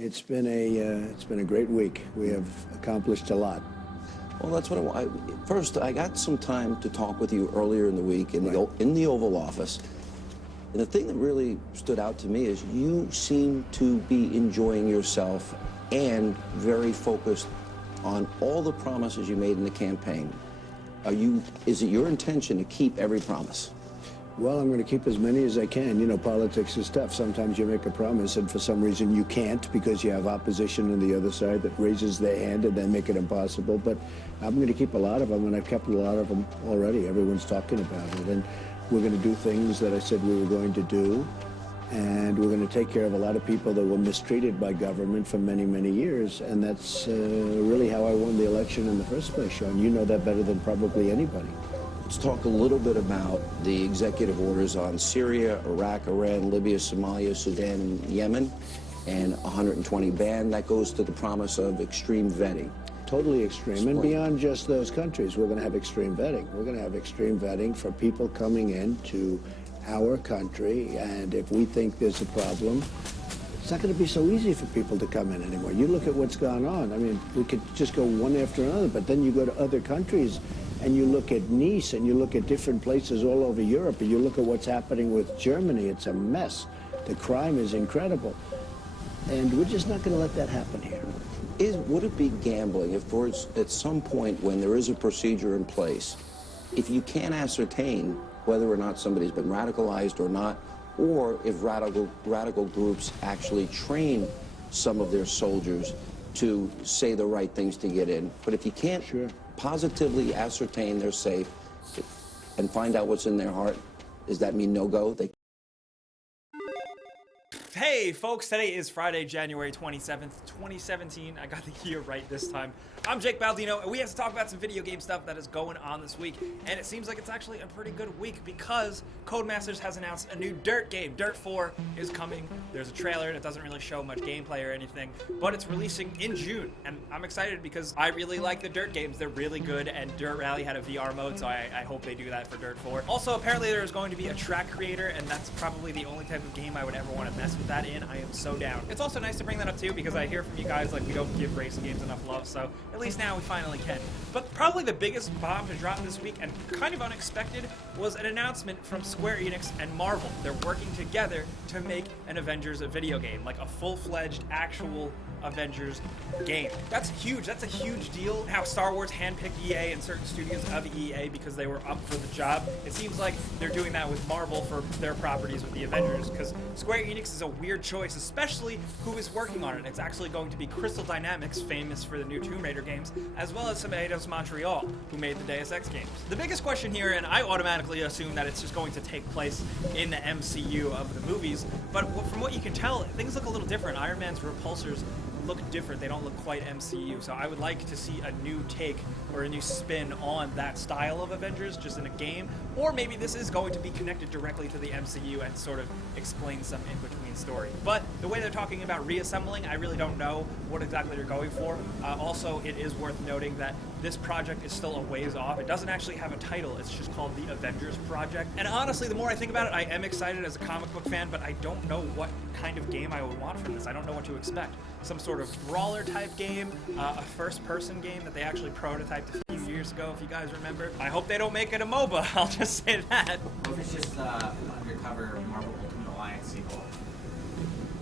It's been a great week. We have accomplished a lot. Well, that's what I want. First, I got some time to talk with you earlier in the week in the Oval Office. And the thing that really stood out to me is you seem to be enjoying yourself and very focused on all the promises you made in the campaign. Is it your intention to keep every promise? Well, I'm going to keep as many as I can. You know, politics is tough. Sometimes you make a promise and for some reason you can't because you have opposition on the other side that raises their hand and they make it impossible. But I'm going to keep a lot of them, and I've kept a lot of them already. Everyone's talking about it. And we're going to do things that I said we were going to do. And we're going to take care of a lot of people that were mistreated by government for many, many years. And that's really how I won the election in the first place, Sean. You know that better than probably anybody. Let's talk a little bit about the executive orders on Syria, Iraq, Iran, Libya, Somalia, Sudan, and Yemen, and 120 ban. That goes to the promise of extreme vetting. Totally extreme. And beyond just those countries, we're going to have extreme vetting. We're going to have extreme vetting for people coming into our country. And if we think there's a problem, it's not going to be so easy for people to come in anymore. You look at what's gone on. I mean, we could just go one after another, but then you go to other countries and you look at Nice, and you look at different places all over Europe, and you look at what's happening with Germany. It's a mess. The crime is incredible. And we're just not going to let that happen here. Would it be gambling if at some point when there is a procedure in place, if you can't ascertain whether or not somebody's been radicalized or not, or if radical groups actually train some of their soldiers to say the right things to get in, but if you can't positively ascertain they're safe and find out what's in their heart, does that mean no go? Hey folks, today is Friday, January 27th, 2017. I got the year right this time. I'm Jake Baldino, and we have to talk about some video game stuff that is going on this week. And it seems like it's actually a pretty good week because Codemasters has announced a new Dirt game. Dirt 4 is coming. There's a trailer, and it doesn't really show much gameplay or anything, but it's releasing in June. And I'm excited because I really like the Dirt games. They're really good, and Dirt Rally had a VR mode, so I hope they do that for Dirt 4. Also, apparently there's going to be a track creator, and that's probably the only type of game I would ever want to mess with that in. I am so down. It's also nice to bring that up too because I hear from you guys like we don't give racing games enough love, so at least now we finally can. But probably the biggest bomb to drop this week, and kind of unexpected, was an announcement from Square Enix and Marvel. They're working together to make an Avengers video game, like a full-fledged actual Avengers game. That's huge. That's a huge deal. How Star Wars handpicked EA and certain studios of EA because they were up for the job. It seems like they're doing that with Marvel for their properties with the Avengers, because Square Enix is a weird choice, especially who is working on it. It's actually going to be Crystal Dynamics, famous for the new Tomb Raider games, as well as Eidos Montreal, who made the Deus Ex games. The biggest question here, and I automatically assume that it's just going to take place in the MCU of the movies, but from what you can tell, things look a little different. Iron Man's repulsors look different. They don't look quite MCU, so I would like to see a new take or a new spin on that style of Avengers just in a game, or maybe this is going to be connected directly to the MCU and sort of explain some in-between story. But the way they're talking about reassembling, I really don't know what exactly they're going for. Also, it is worth noting that this project is still a ways off. It doesn't actually have a title. It's just called the Avengers Project. And honestly, the more I think about it, I am excited as a comic book fan, but I don't know what kind of game I would want from this. I don't know what to expect. Some sort of brawler type game, a first-person game that they actually prototyped a few years ago, if you guys remember. I hope they don't make it a MOBA, I'll just say that. What if it's just an undercover Marvel Ultimate Alliance sequel?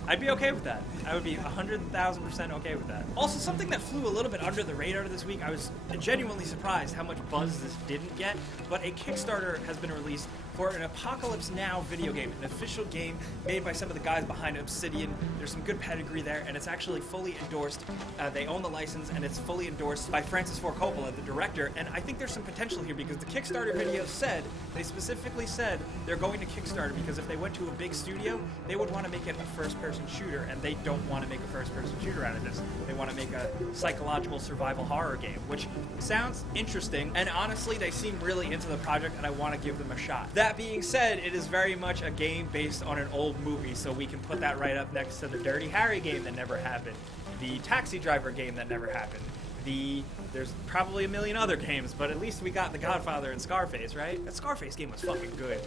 I'd be okay with that. I would be 100,000% okay with that. Also, something that flew a little bit under the radar this week, I was genuinely surprised how much buzz this didn't get, but a Kickstarter has been released for an Apocalypse Now video game, an official game made by some of the guys behind Obsidian. There's some good pedigree there, and it's actually fully endorsed. They own the license, and it's fully endorsed by Francis Ford Coppola, the director, and I think there's some potential here because the Kickstarter video they specifically said they're going to Kickstarter because if they went to a big studio, they would want to make it a first-person shooter, and they don't want to make a first-person shooter out of this. They want to make a psychological survival horror game, which sounds interesting, and honestly, they seem really into the project, and I want to give them a shot. That being said, it is very much a game based on an old movie, so we can put that right up next to the Dirty Harry game that never happened, the Taxi Driver game that never happened, there's probably a million other games, but at least we got The Godfather and Scarface, right? That Scarface game was fucking good.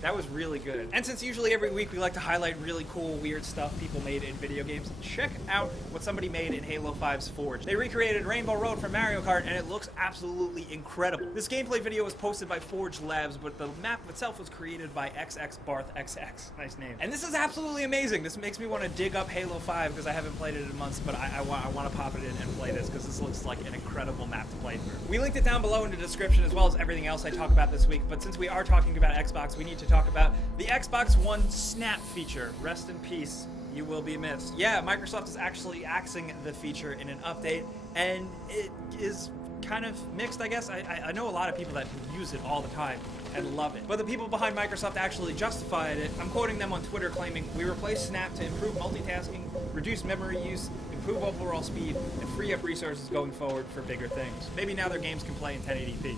That was really good. And since usually every week we like to highlight really cool, weird stuff people made in video games, check out what somebody made in Halo 5's Forge. They recreated Rainbow Road from Mario Kart, and it looks absolutely incredible. This gameplay video was posted by Forge Labs, but the map itself was created by XX Barth XX. Nice name. And this is absolutely amazing. This makes me want to dig up Halo 5 because I haven't played it in months, but I want to pop it in and play this because this looks like an incredible map to play through. We linked it down below in the description as well as everything else I talk about this week, but since we are talking about Xbox, we need to talk about the Xbox One Snap feature. Rest in peace. You will be missed. Yeah, Microsoft is actually axing the feature in an update, and it is kind of mixed, I guess. I know a lot of people that use it all the time and love it. But the people behind Microsoft actually justified it. I'm quoting them on Twitter claiming, "We replaced Snap to improve multitasking, reduce memory use, improve overall speed, and free up resources going forward for bigger things." Maybe now their games can play in 1080p.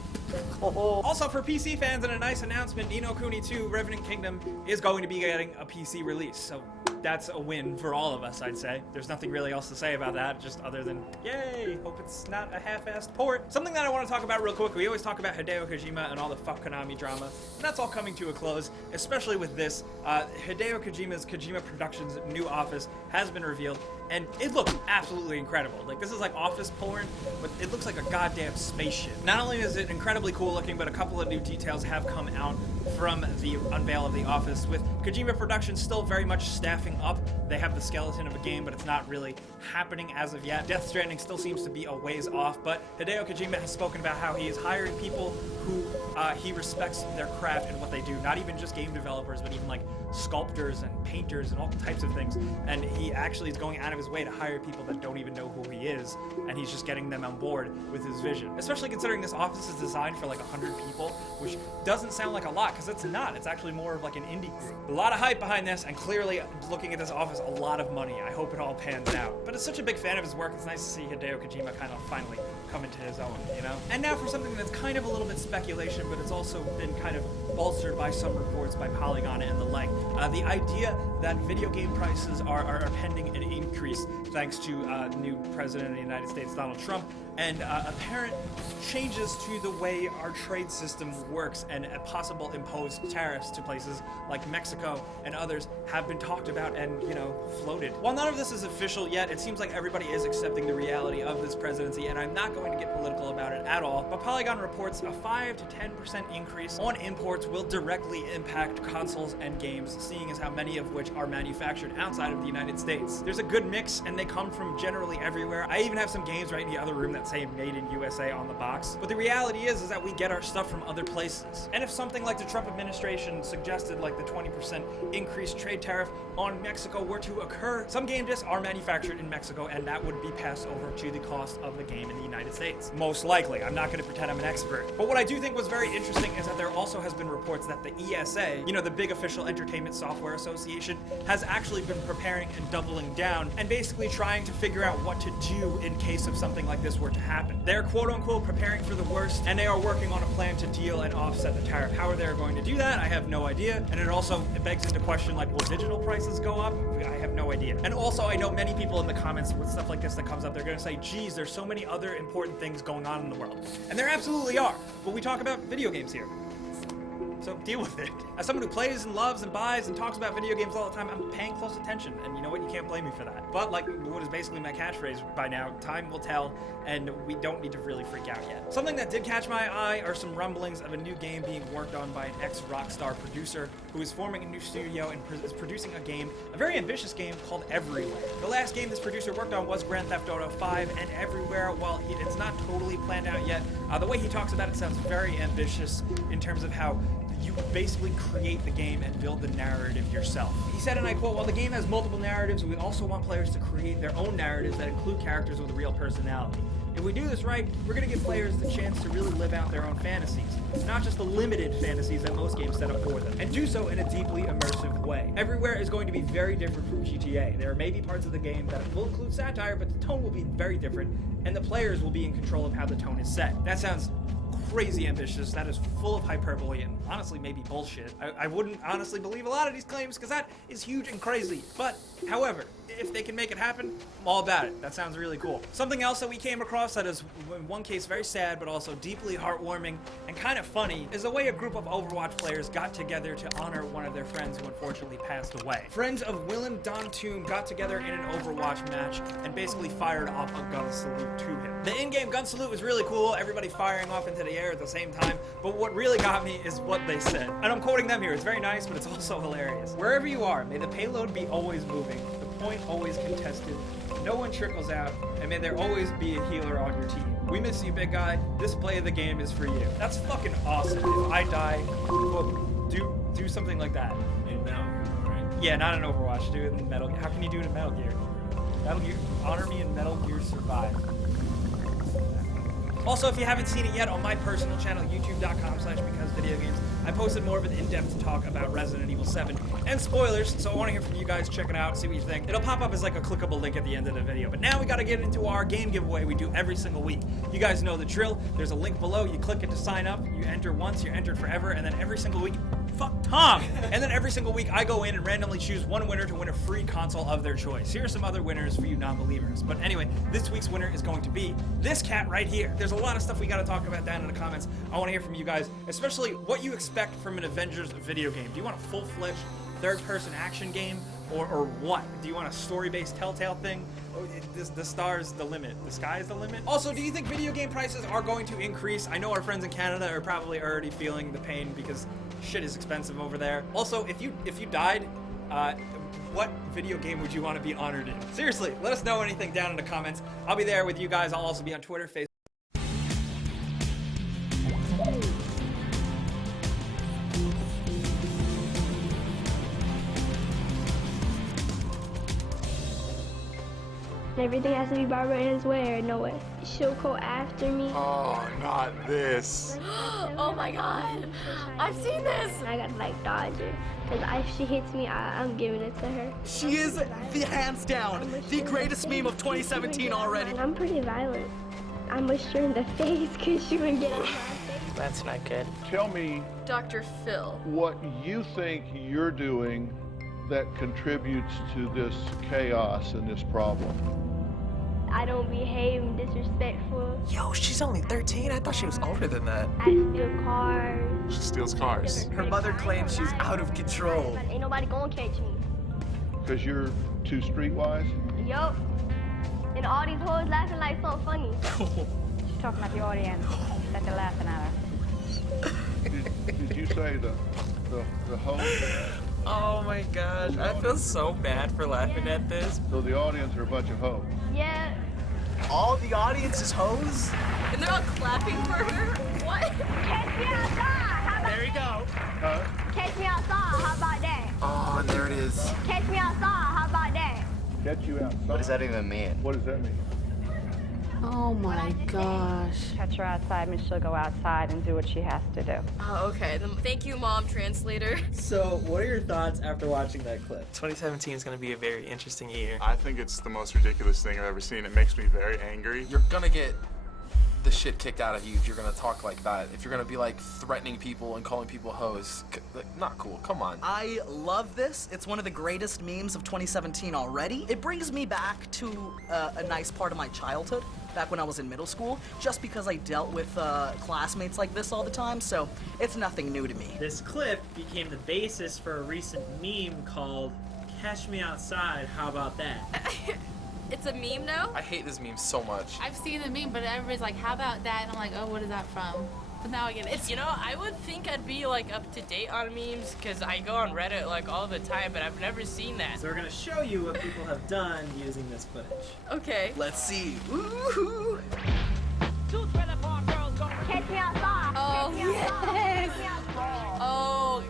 Also, for PC fans, and a nice announcement, Ni no Kuni 2 Revenant Kingdom is going to be getting a PC release. So that's a win for all of us, I'd say. There's nothing really else to say about that, just other than, yay, hope it's not a half-assed port. Something that I want to talk about real quick, we always talk about Hideo Kojima and all the fuck Konami drama, and that's all coming to a close, especially with this. Hideo Kojima's Kojima Productions' new office has been revealed, and it looks absolutely incredible. Like, this is like office porn, but it looks like a goddamn spaceship. Not only is it incredibly cool looking, but a couple of new details have come out from the unveil of the office, with Kojima Productions still very much staffing up. They have the skeleton of a game, but it's not really happening as of yet. Death Stranding still seems to be a ways off, but Hideo Kojima has spoken about how he is hiring people who he respects their craft and what they do, not even just game developers, but even like sculptors and painters and all types of things. And he actually is going out of his way to hire people that don't even know who he is, and he's just getting them on board with his vision. Especially considering this office is designed for like 100 people, which doesn't sound like a lot, because it's not. It's actually more of like an indie group. A lot of hype behind this, and clearly looking at this office, a lot of money. I hope it all pans out. But it's such a big fan of his work, it's nice to see Hideo Kojima kind of finally come into his own, you know? And now for something that's kind of a little bit speculation, but it's also been kind of bolstered by some reports by Polygon and the like. The idea that video game prices are pending an increase thanks to new President of the United States, Donald Trump, and apparent changes to the way our trade system works, and possible imposed tariffs to places like Mexico and others have been talked about and, you know, floated. While none of this is official yet, it seems like everybody is accepting the reality of this presidency, and I'm not going to get political about it at all, but Polygon reports a 5 to 10% increase on imports will directly impact consoles and games, seeing as how many of which are manufactured outside of the United States. There's a good good mix, and they come from generally everywhere. I even have some games right in the other room that say Made in USA on the box. But the reality is that we get our stuff from other places. And if something like the Trump administration suggested like the 20% increased trade tariff on Mexico were to occur, some game discs are manufactured in Mexico, and that would be passed over to the cost of the game in the United States. Most likely. I'm not going to pretend I'm an expert. But what I do think was very interesting is that there also has been reports that the ESA, you know, the big official entertainment software association, has actually been preparing and doubling down and basically trying to figure out what to do in case of something like this were to happen. They're quote unquote preparing for the worst, and they are working on a plan to deal and offset the tariff. How are they going to do that? I have no idea. And it begs into question, like, will digital prices go up? I have no idea. And also, I know many people in the comments with stuff like this that comes up, they're going to say, geez, there's so many other important things going on in the world. And there absolutely are. But we talk about video games here. So deal with it. As someone who plays and loves and buys and talks about video games all the time, I'm paying close attention. And you know what? You can't blame me for that. But like what is basically my catchphrase by now, time will tell, and we don't need to really freak out yet. Something that did catch my eye are some rumblings of a new game being worked on by an ex-Rockstar producer who is forming a new studio and is producing a game, a very ambitious game called Everywhere. The last game this producer worked on was Grand Theft Auto 5, and Everywhere, while it's not totally planned out yet, the way he talks about it sounds very ambitious in terms of how you basically create the game and build the narrative yourself. He said, and I quote, while the game has multiple narratives, we also want players to create their own narratives that include characters with a real personality. If we do this right, we're going to give players the chance to really live out their own fantasies, not just the limited fantasies that most games set up for them, and do so in a deeply immersive way. Everywhere is going to be very different from GTA. There may be parts of the game that will include satire, but the tone will be very different, and the players will be in control of how the tone is set. That sounds crazy ambitious. That is full of hyperbole and honestly maybe bullshit. I wouldn't honestly believe a lot of these claims because that is huge and crazy. But however, if they can make it happen, I'm all about it. That sounds really cool. Something else that we came across that is in one case very sad but also deeply heartwarming and kind of funny is the way a group of Overwatch players got together to honor one of their friends who unfortunately passed away. Friends of Willem Dontoon got together in an Overwatch match and basically fired off a gun salute to him. The in-game gun salute was really cool, everybody firing off into the air at the same time, but what really got me is what they said. And I'm quoting them here, it's very nice, but it's also hilarious. Wherever you are, may the payload be always moving, the point always contested, no one trickles out, and may there always be a healer on your team. We miss you, big guy. This play of the game is for you. That's fucking awesome. If I die, do something like that. In Metal Gear, right? Yeah, not in Overwatch. Do it in Metal Gear. How can you do it in Metal Gear? Metal Gear, honor me in Metal Gear Survive. Also, if you haven't seen it yet, on my personal channel, youtube.com/BecauseVideoGames, I posted more of an in-depth talk about Resident Evil 7 and spoilers, so I want to hear from you guys. Check it out, see what you think. It'll pop up as like a clickable link at the end of the video. But now we got to get into our game giveaway we do every single week. You guys know the drill. There's a link below. You click it to sign up. You enter once, you're entered forever, and then every single week, fuck Tom! And then every single week, I go in and randomly choose one winner to win a free console of their choice. Here are some other winners for you non-believers. But anyway, this week's winner is going to be this cat right here. There's a lot of stuff we got to talk about down in the comments. I want to hear from you guys, especially what you expect from an Avengers video game. Do you want a full-fledged third-person action game, or what? Do you want a story-based Telltale thing? The star's the limit. The sky is the limit. Also, do you think video game prices are going to increase? I know our friends in Canada are probably already feeling the pain because shit is expensive over there. Also, if you died, what video game would you want to be honored in? Seriously, let us know anything down in the comments. I'll be there with you guys. I'll also be on Twitter, Facebook. Everything has to be Barbara Ann's way or no way. She'll go after me. Oh, not this. Oh my god, I've seen this. I gotta like dodge her. Cause if she hits me, I'm giving it to her. She is the hands down, the greatest meme of 2017 already. I'm pretty violent. I mushed her in the face cause she wouldn't get out of my face. That's not good. Tell me Dr. Phil. what you think you're doing that contributes to this chaos and this problem. I don't behave, I'm disrespectful. Yo, she's only 13. I thought she was older than that. I steal cars. She steals cars. Her mother claims she's out of control. Ain't nobody gonna catch me. Because you're too streetwise? Yup. And all these hoes laughing like something funny. She's talking about the audience that they're laughing at her. Did you say the hoe? Oh my gosh, I feel so bad for laughing at this. So the audience are a bunch of hoes. Yeah. All the audience is hoes? And they're all clapping for her? What? Catch me outside. How about There you go. Huh? catch me outside? How about that? Oh, and there it is. Catch me outside. How about that? Catch you outside. What does that even mean? What does that mean? Oh my gosh. Catch her outside and she'll go outside and do what she has to do. Oh, okay. Then thank you, mom translator. So, what are your thoughts after watching that clip? 2017 is going to be a very interesting year. I think it's the most ridiculous thing I've ever seen. It makes me very angry. You're gonna get the shit kicked out of you if you're gonna talk like that. If you're gonna be like threatening people and calling people hoes, like, not cool. Come on. I love this. It's one of the greatest memes of 2017 already. It brings me back to a nice part of my childhood, back when I was in middle school, just because I dealt with classmates like this all the time, so it's nothing new to me. This clip became the basis for a recent meme called Catch Me Outside, how about that? It's a meme now? I hate this meme so much. I've seen the meme, but everybody's like, how about that? And I'm like, oh, what is that from? But now I get it. It's, You know, I would think I'd be like up to date on memes because I go on Reddit like all the time, but I've never seen that. So we're going to show you what people have done using this footage. okay. Let's see. Woohoo! Catch me outside. Oh, Catch me outside. yes. Catch me outside. Oh,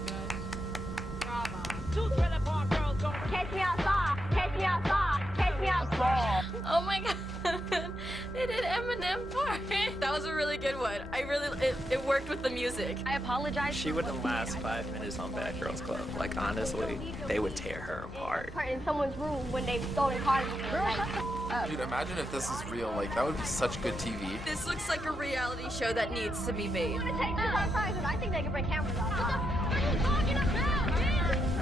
Catch me outside. Catch me outside. Catch me outside. oh my god. They did Eminem part. That was a really good one. It worked with the music. I apologize. She wouldn't last 5 minutes on Bad Girls Club. Like, honestly, they would tear her apart. In someone's room when they've stolen cars. Dude, imagine if this is real. Like, that would be such good TV. This looks like a reality show that needs to be made. I think they can bring cameras out.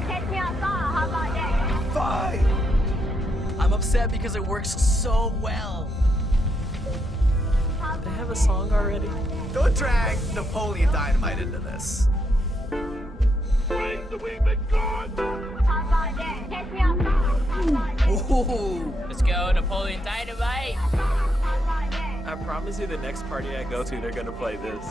Catch me outside. How about that? Fine! I'm upset because it works so well. They have a song already? Don't drag Napoleon Dynamite into this. Bring the wing gone! How about that? Catch me outside. How about that? Ooh. Let's go, Napoleon Dynamite. How about that? I promise you the next party I go to, they're going to play this.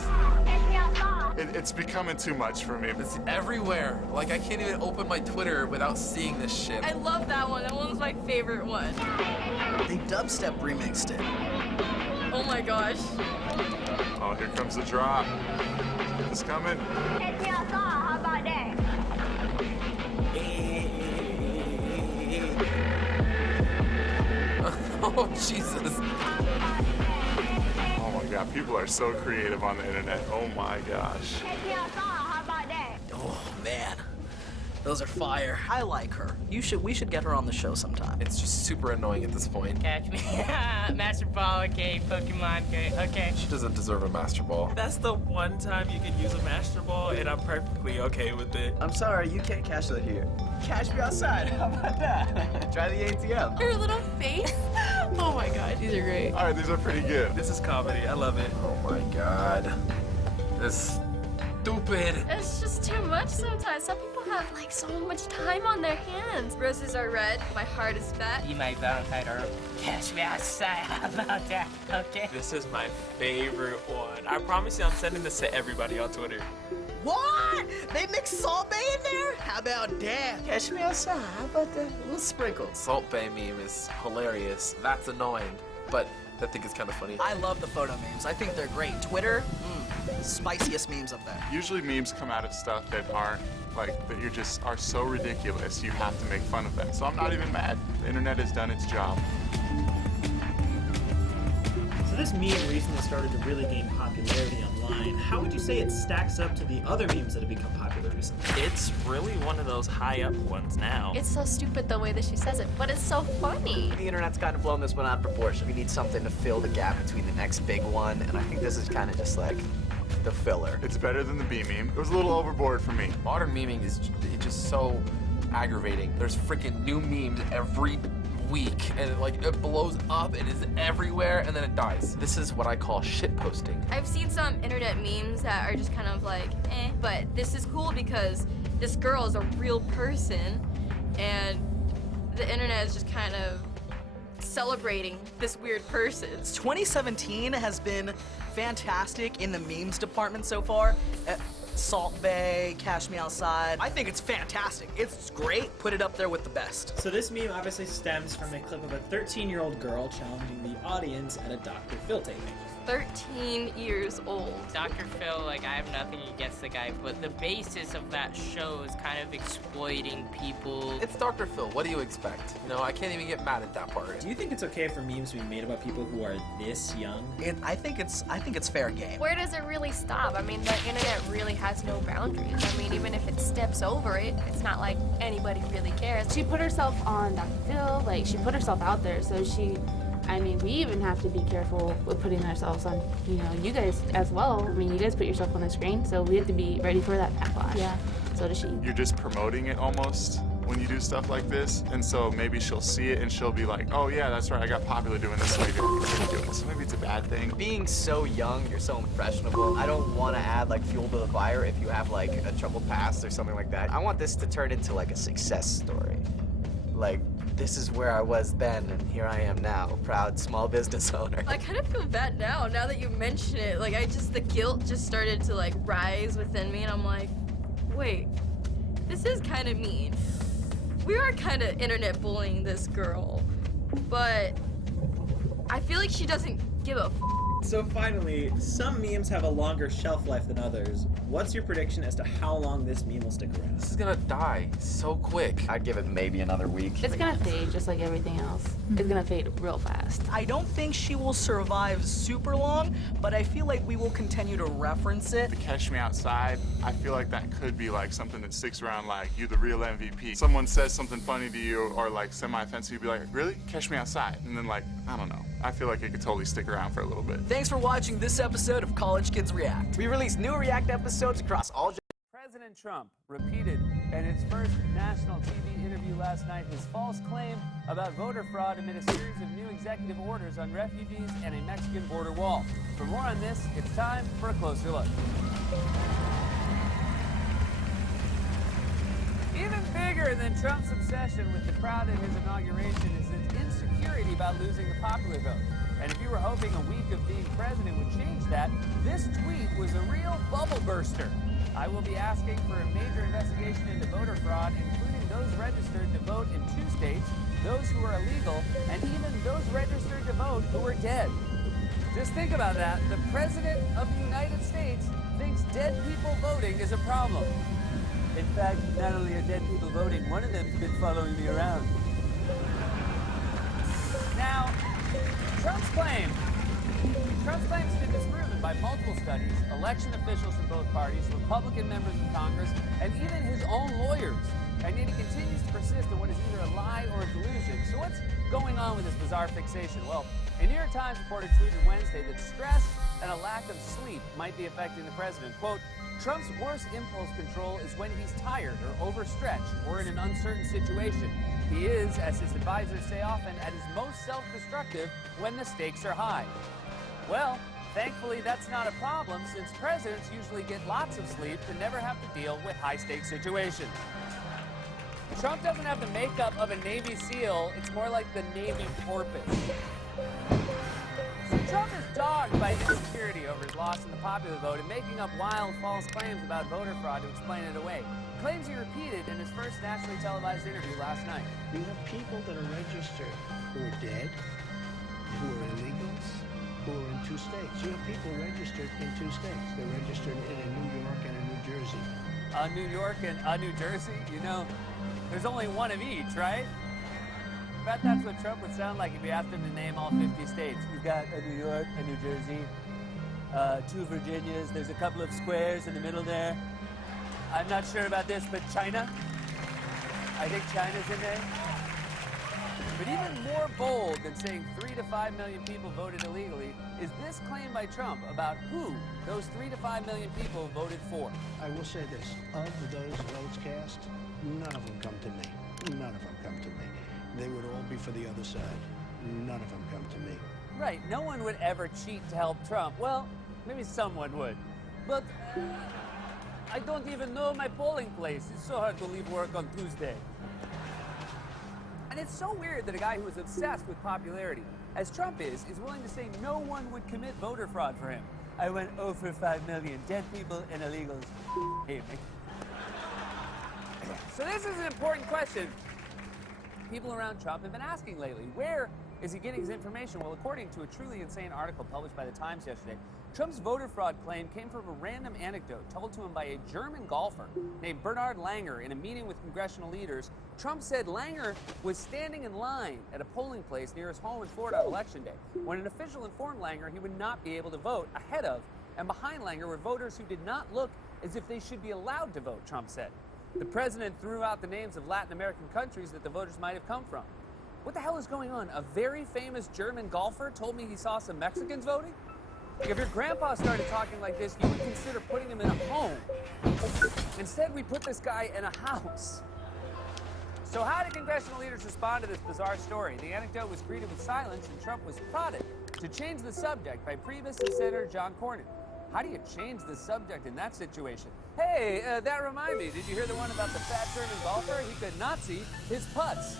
Catch me outside. It's becoming too much for me. It's everywhere. Like, I can't even open my Twitter without seeing this shit. I love that one. That one's my favorite one. They dubstep remixed it. Oh my gosh. Oh, here comes the drop. It's coming. Catch me outside. How about that? Oh, Jesus. Oh my god, people are so creative on the internet. Oh my gosh. Catch me outside. How about that? Oh, man. Those are fire. I like her. We should get her on the show sometime. It's just super annoying at this point. Catch me. Master Ball, okay. Pokemon, okay. She doesn't deserve a Master Ball. That's the one time you can use a Master Ball, and I'm perfectly okay with it. I'm sorry, you can't cash that here. Cash me outside. How about that? Try the ATM. Her little face. Oh my god, these are great. Alright, these are pretty good. This is comedy. I love it. Oh my god. This stupid. It's just too much sometimes. Some people have like so much time on their hands. Roses are red. My heart is fat. Be my Valentine or catch me outside. How about that? Okay. This is my favorite one. I promise you I'm sending this to everybody on Twitter. What? They mix Salt Bay in there? How about that? Cash me outside. How about that? A little sprinkle. Salt Bay meme is hilarious. That's annoying, but I think it's kind of funny. I love the photo memes. I think they're great. Twitter, spiciest memes up there. Usually memes come out of stuff that aren't, like, that you just are so ridiculous you have to make fun of them. So I'm not even mad. The internet has done its job. So this meme recently started to really gain popularity online. How would you say it stacks up to the other memes that have become popular recently? It's really one of those high up ones now. It's so stupid the way that she says it, but it's so funny. The internet's kind of blown this one out of proportion. We need something to fill the gap between the next big one, and I think this is kind of just like the filler. It's better than the B meme. It was a little overboard for me. Modern memeing is just so aggravating. There's freaking new memes every week, and it blows up, it is everywhere, and then it dies. This is what I call shit posting. I've seen some internet memes that are just kind of like, eh, but this is cool because this girl is a real person, and the internet is just kind of celebrating this weird person. 2017 has been fantastic in the memes department so far. Salt Bay, Cash Me Outside. I think it's fantastic. It's great. Put it up there with the best. So this meme obviously stems from a clip of a 13-year-old girl challenging the audience at a Dr. Phil taping. 13 years old. Dr. Phil, like, I have nothing against the guy, but the basis of that show is kind of exploiting people. It's Dr. Phil. What do you expect? You know, I can't even get mad at that part. Do you think it's okay for memes to be made about people who are this young? I think it's fair game. Where does it really stop? I mean, the internet really has no boundaries. I mean, even if it steps over it, it's not like anybody really cares. She put herself on Dr. Phil, like, she put herself out there, so I mean, we even have to be careful with putting ourselves on, you know, you guys as well. I mean, you guys put yourself on the screen, so we have to be ready for that backlash. Yeah. So does she. You're just promoting it almost when you do stuff like this, and so maybe she'll see it and she'll be like, oh yeah, that's right, I got popular doing this, so I can do it. So maybe it's a bad thing. Being so young, you're so impressionable. I don't want to add like fuel to the fire if you have like a troubled past or something like that. I want this to turn into like a success story. Like, this is where I was then, and here I am now, proud small business owner. I kind of feel bad now that you mention it. Like, the guilt just started to, like, rise within me, and I'm like, wait, this is kind of mean. We are kind of internet bullying this girl, but I feel like she doesn't give a f. So finally, some memes have a longer shelf life than others. What's your prediction as to how long this meme will stick around? This is gonna die so quick. I'd give it maybe another week. It's gonna fade just like everything else. It's gonna fade real fast. I don't think she will survive super long, but I feel like we will continue to reference it. The Catch Me Outside, I feel like that could be like something that sticks around, like you the real MVP. Someone says something funny to you or like semi-offensive, you'd be like, really? Catch Me Outside. And then like, I don't know. I feel like it could totally stick around for a little bit. Thanks for watching this episode of College Kids React. We release new React episodes across all President Trump repeated in his first national TV interview last night his false claim about voter fraud amid a series of new executive orders on refugees and a Mexican border wall. For more on this, it's time for a closer look. Even bigger than Trump's obsession with the crowd at his inauguration is his insecurity about losing the popular vote. And if you were hoping a week of being president would change that, this tweet was a real bubble burster. I will be asking for a major investigation into voter fraud, including those registered to vote in 2 states, those who are illegal, and even those registered to vote who are dead. Just think about that. The President of the United States thinks dead people voting is a problem. In fact, not only are dead people voting, one of them's been following me around. Now, Trump's claim has been disproven by multiple studies, election officials from both parties, Republican members of Congress, and even his own lawyers. And yet he continues to persist in what is either a lie or a delusion. So what's going on with this bizarre fixation? Well, a New York Times reported tweeted Wednesday that stress and a lack of sleep might be affecting the president. Quote, Trump's worst impulse control is when he's tired or overstretched or in an uncertain situation. He is, as his advisors say often, at his most self-destructive when the stakes are high. Well, thankfully that's not a problem since presidents usually get lots of sleep and never have to deal with high-stakes situations. Trump doesn't have the makeup of a Navy SEAL, it's more like the Navy porpoise. So Trump is dogged by insecurity over his loss in the popular vote and making up wild, false claims about voter fraud to explain it away. Claims he repeated in his first nationally televised interview last night. You have people that are registered who are dead, who are illegals, who are in 2 states. You have people registered in 2 states. They're registered in New York and in New Jersey. New York and New Jersey? You know, there's only one of each, right? I bet that's what Trump would sound like if you asked him to name all 50 states. We've got a New York, a New Jersey, 2 Virginias, there's a couple of squares in the middle there. I'm not sure about this, but China? I think China's in there. But even more bold than saying 3 to 5 million people voted illegally is this claim by Trump about who those 3 to 5 million people voted for. I will say this, of those votes cast, none of them come to me. None of them come to me. They would all be for the other side. None of them come to me. Right, no one would ever cheat to help Trump. Well, maybe someone would. But I don't even know my polling place. It's so hard to leave work on Tuesday. And And it's so weird that a guy who is obsessed with popularity, as Trump is willing to say no one would commit voter fraud for him. I went 0 for 5 million. Dead people and illegals hate me. So this is an important question people around Trump have been asking lately. Where is he getting his information? Well, according to a truly insane article published by The Times yesterday, Trump's voter fraud claim came from a random anecdote told to him by a German golfer named Bernhard Langer in a meeting with congressional leaders. Trump said Langer was standing in line at a polling place near his home in Florida on Election Day when an official informed Langer he would not be able to vote. Ahead of and behind Langer were voters who did not look as if they should be allowed to vote, Trump said. The president threw out the names of Latin American countries that the voters might have come from. What the hell is going on? A very famous German golfer told me he saw some Mexicans voting? If your grandpa started talking like this, you would consider putting him in a home. Instead, we put this guy in a house. So how did congressional leaders respond to this bizarre story? The anecdote was greeted with silence, and Trump was prodded to change the subject by previous Senator John Cornyn. How do you change the subject in that situation? Hey, that reminds me, did you hear the one about the fat German golfer? He could not see his putts.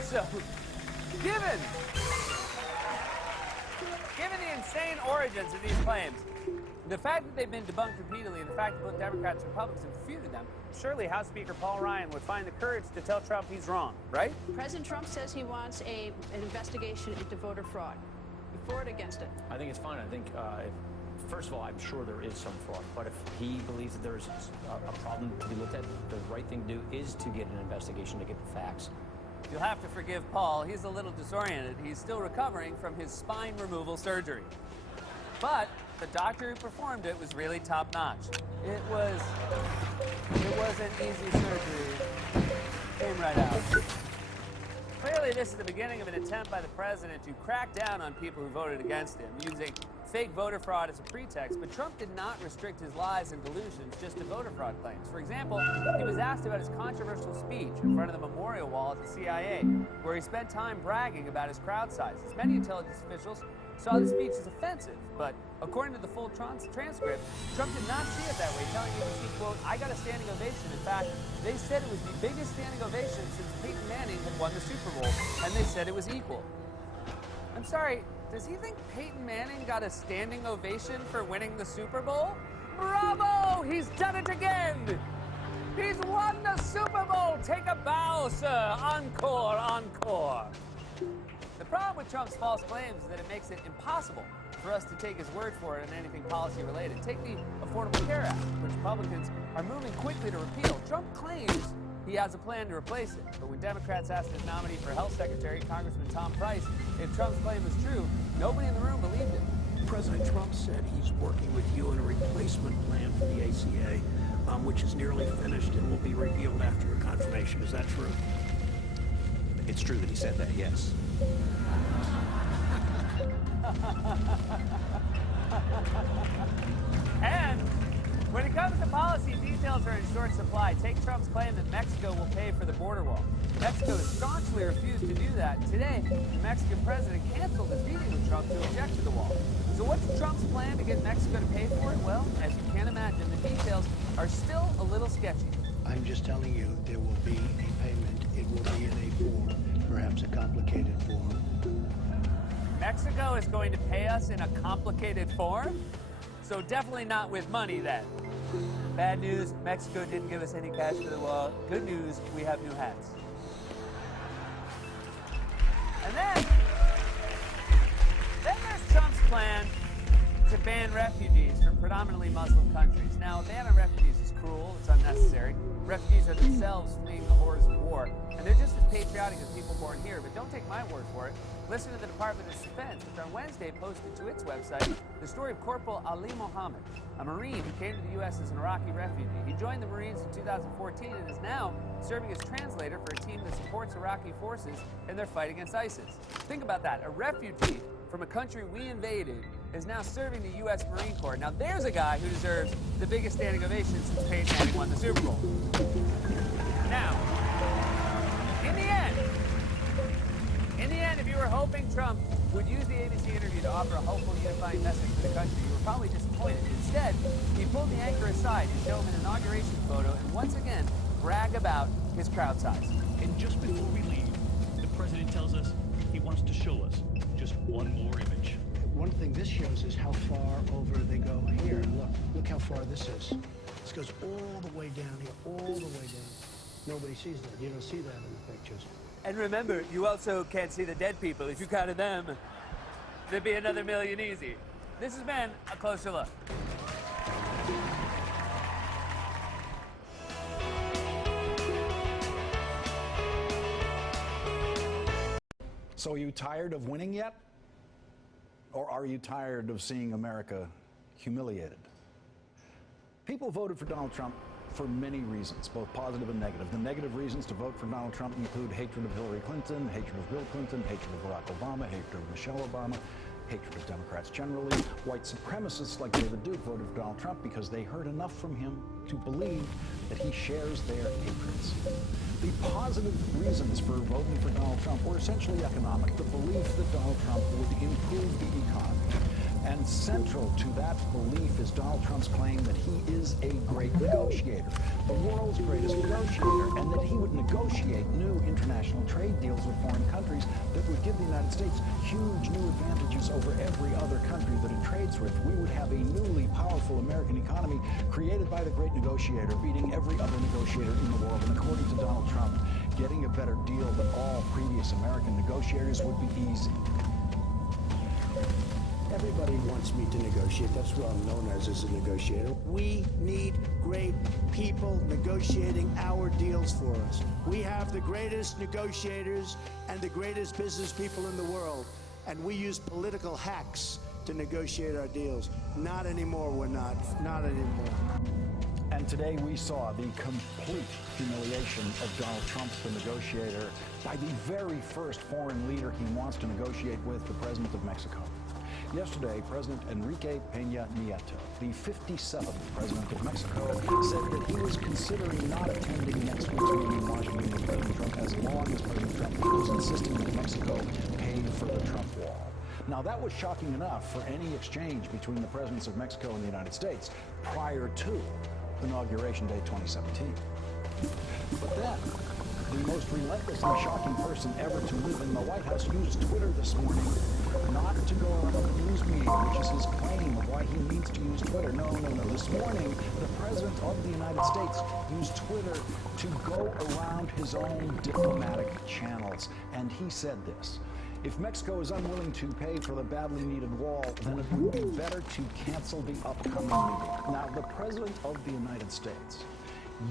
So, given the insane origins of these claims, the fact that they've been debunked repeatedly, and the fact that both Democrats and Republicans have refuted them, surely House Speaker Paul Ryan would find the courage to tell Trump he's wrong, right? President Trump says he wants an investigation into voter fraud. You for it, against it? I think it's fine. I think, first of all, I'm sure there is some fraud. But if he believes that there's a problem to be looked at, the right thing to do is to get an investigation to get the facts. You'll have to forgive Paul. He's a little disoriented. He's still recovering from his spine removal surgery. But the doctor who performed it was really top-notch. It was an easy surgery. Came right out. Clearly, this is the beginning of an attempt by the president to crack down on people who voted against him, using fake voter fraud as a pretext. But Trump did not restrict his lies and delusions just to voter fraud claims. For example, he was asked about his controversial speech in front of the memorial wall at the CIA, where he spent time bragging about his crowd sizes. Many intelligence officials saw the speech as offensive, but according to the full transcript, Trump did not see it that way, telling ABC, quote, "I got a standing ovation. In fact, they said it was the biggest standing ovation since Peyton Manning had won the Super Bowl, and they said it was equal." I'm sorry, does he think Peyton Manning got a standing ovation for winning the Super Bowl? Bravo! He's done it again! He's won the Super Bowl! Take a bow, sir! Encore, encore! The problem with Trump's false claims is that it makes it impossible for us to take his word for it on anything policy-related. Take the Affordable Care Act, which Republicans are moving quickly to repeal. Trump claims he has a plan to replace it, but when Democrats asked his nominee for Health Secretary, Congressman Tom Price, if Trump's claim was true, nobody in the room believed it. President Trump said he's working with you on a replacement plan for the ACA, which is nearly finished and will be revealed after your confirmation. Is that true? It's true that he said that, yes. And when it comes to policy, details are in short supply. Take Trump's claim that Mexico will pay for the border wall. Mexico has staunchly refused to do that. Today, the Mexican president canceled his meeting with Trump to object to the wall. So what's Trump's plan to get Mexico to pay for it? Well, as you can imagine, the details are still a little sketchy. I'm just telling you, there will be a payment. It will be in a form, perhaps a complicated form. Mexico is going to pay us in a complicated form? So definitely not with money then. Bad news, Mexico didn't give us any cash for the wall. Good news, we have new hats. And then there's Trump's plan to ban refugees from predominantly Muslim countries. Now, a ban on refugees is cruel, it's unnecessary. Refugees are themselves fleeing the horrors of war, and they're just as patriotic as people born here, but don't take my word for it. Listen to the Department of Defense, which on Wednesday posted to its website the story of Corporal Ali Mohammed, a Marine who came to the U.S. as an Iraqi refugee. He joined the Marines in 2014 and is now serving as translator for a team that supports Iraqi forces in their fight against ISIS. Think about that. A refugee from a country we invaded is now serving the U.S. Marine Corps. Now, there's a guy who deserves the biggest standing ovation since Peyton Manning won the Super Bowl. Now, in the end, if you were hoping Trump would use the ABC interview to offer a hopeful, unifying message for the country, you were probably disappointed. Instead, he pulled the anchor aside to show him an inauguration photo and once again brag about his crowd size. And just before we leave, the president tells us he wants to show us just one more image. One thing this shows is how far over they go here. Look how far this is. This goes all the way down here, all the way down. Nobody sees that. You don't see that in the pictures. And remember, you also can't see the dead people. If you counted them, there'd be another million easy. This has been a closer look. So are you tired of winning yet? Or are you tired of seeing America humiliated? People voted for Donald Trump for many reasons, both positive and negative. The negative reasons to vote for Donald Trump include hatred of Hillary Clinton, hatred of Bill Clinton, hatred of Barack Obama, hatred of Michelle Obama, hatred of Democrats generally. White supremacists like David Duke voted for Donald Trump because they heard enough from him to believe that he shares their hatreds. The positive reasons for voting for Donald Trump were essentially economic, the belief that Donald Trump would improve the economy. And central to that belief is Donald Trump's claim that he is a great negotiator, the world's greatest negotiator, and that he would negotiate new international trade deals with foreign countries that would give the United States huge new advantages over every other country that it trades with. We would have a newly powerful American economy created by the great negotiator, beating every other negotiator in the world. And according to Donald Trump, getting a better deal than all previous American negotiators would be easy. Everybody wants me to negotiate. That's what I'm known as a negotiator. We need great people negotiating our deals for us. We have the greatest negotiators and the greatest business people in the world, and we use political hacks to negotiate our deals. Not anymore, we're not. Not anymore. And today we saw the complete humiliation of Donald Trump, the negotiator, by the very first foreign leader he wants to negotiate with, the president of Mexico. Yesterday, President Enrique Peña Nieto, the 57th president of Mexico, said that he was considering not attending next week's meeting in Washington with President Trump as long as President Trump was insisting that Mexico pay for the Trump wall. Now, that was shocking enough for any exchange between the presidents of Mexico and the United States prior to Inauguration Day 2017. But then, the most relentless and shocking person ever to live in the White House used Twitter this morning not to go around the news media, which is his claim of why he needs to use Twitter. No. This morning, the President of the United States used Twitter to go around his own diplomatic channels. And he said this: if Mexico is unwilling to pay for the badly needed wall, then it would be better to cancel the upcoming meeting. Now, the President of the United States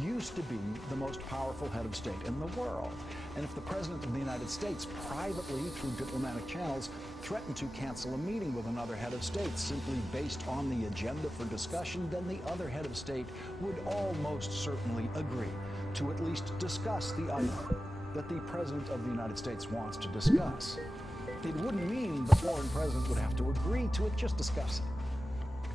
used to be the most powerful head of state in the world. And if the President of the United States privately, through diplomatic channels, threatened to cancel a meeting with another head of state simply based on the agenda for discussion, then the other head of state would almost certainly agree to at least discuss the item that the President of the United States wants to discuss. It wouldn't mean the foreign president would have to agree to it, just discuss it.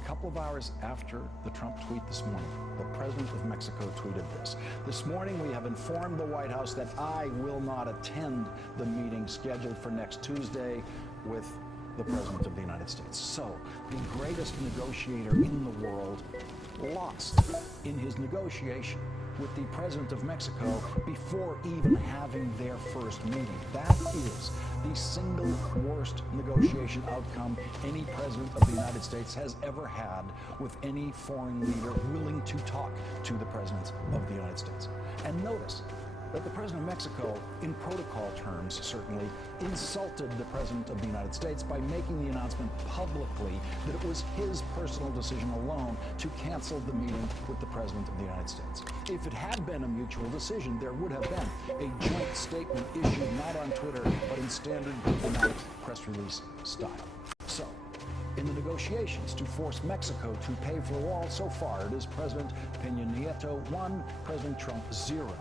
A couple of hours after the Trump tweet this morning, the President of Mexico tweeted this: this morning we have informed the White House that I will not attend the meeting scheduled for next Tuesday with the President of the United States. So, the greatest negotiator in the world lost in his negotiation with the President of Mexico before even having their first meeting. That is the single worst negotiation outcome any President of the United States has ever had with any foreign leader willing to talk to the President of the United States. And notice that the President of Mexico, in protocol terms certainly, insulted the President of the United States by making the announcement publicly that it was his personal decision alone to cancel the meeting with the President of the United States. If it had been a mutual decision, there would have been a joint statement issued not on Twitter, but in standard diplomatic press release style. So, in the negotiations to force Mexico to pay for the wall, so far it is President Peña Nieto 1, President Trump 0.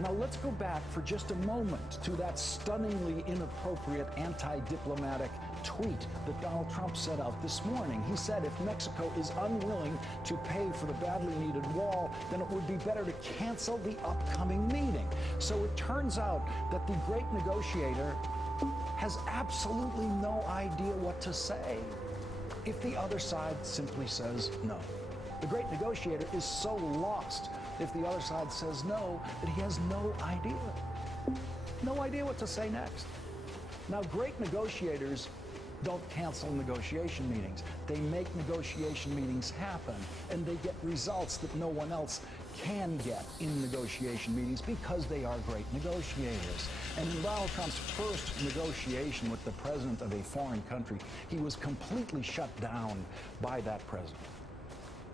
Now let's go back for just a moment to that stunningly inappropriate anti-diplomatic tweet that Donald Trump set out this morning. He said if Mexico is unwilling to pay for the badly needed wall, then it would be better to cancel the upcoming meeting. So it turns out that the great negotiator has absolutely no idea what to say if the other side simply says no. The great negotiator is so lost if the other side says no that he has no idea. No idea what to say next. Now, great negotiators don't cancel negotiation meetings. They make negotiation meetings happen, and they get results that no one else can get in negotiation meetings because they are great negotiators. And in Donald Trump's first negotiation with the president of a foreign country, he was completely shut down by that president.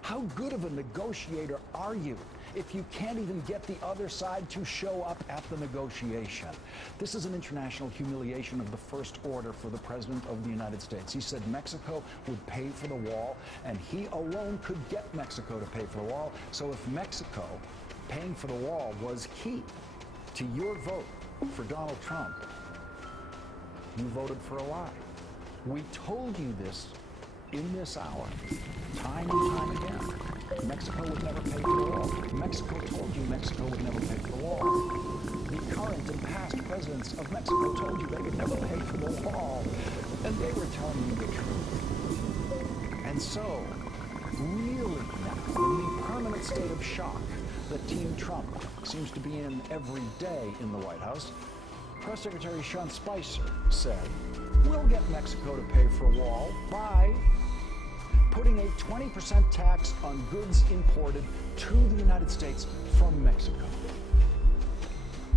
How good of a negotiator are you if you can't even get the other side to show up at the negotiation? This is an international humiliation of the first order for the President of the United States. He said Mexico would pay for the wall, and he alone could get Mexico to pay for the wall. So if Mexico paying for the wall was key to your vote for Donald Trump, you voted for a lie. We told you this in this hour, time and time again. Mexico would never pay for the wall. Mexico told you Mexico would never pay for the wall. The current and past presidents of Mexico told you they would never pay for the wall, and they were telling you the truth. And so, really now, in the permanent state of shock that Team Trump seems to be in every day in the White House, Press Secretary Sean Spicer said, we'll get Mexico to pay for a wall by putting a 20% tax on goods imported to the United States from Mexico.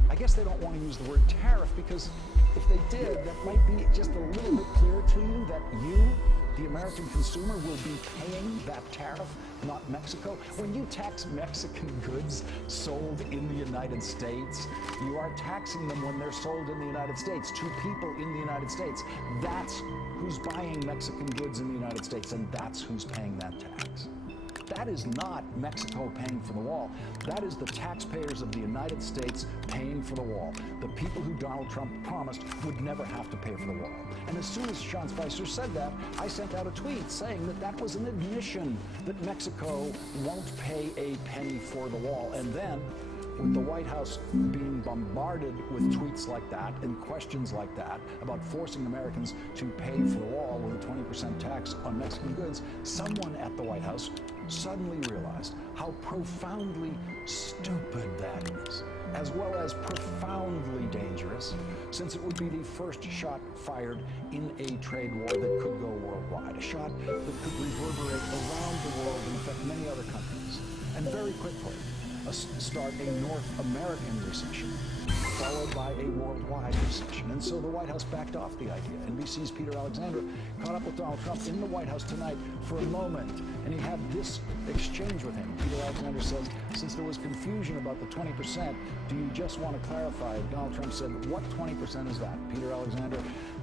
I guess they don't want to use the word tariff because if they did, that might be just a little bit clearer to you that you, the American consumer, will be paying that tariff, not Mexico. When you tax Mexican goods sold in the United States, you are taxing them when they're sold in the United States to people in the United States. That's who's buying Mexican goods in the United States, and that's who's paying that tax. That is not Mexico paying for the wall. That is the taxpayers of the United States paying for the wall. The people who Donald Trump promised would never have to pay for the wall. And as soon as Sean Spicer said that, I sent out a tweet saying that that was an admission that Mexico won't pay a penny for the wall. And then, with the White House being bombarded with tweets like that and questions like that about forcing Americans to pay for the wall with a 20% tax on Mexican goods, someone at the White House suddenly realized how profoundly stupid that is, as well as profoundly dangerous, since it would be the first shot fired in a trade war that could go worldwide, a shot that could reverberate around the world and affect many other countries, and very quickly start a North American recession, followed by a worldwide recession. And so the White House backed off the idea. NBC's Peter Alexander caught up with Donald Trump in the White House tonight for a moment, and he had this exchange with him. Peter Alexander says, since there was confusion about the 20%, do you just want to clarify? Donald Trump said, what 20% is that? Peter Alexander,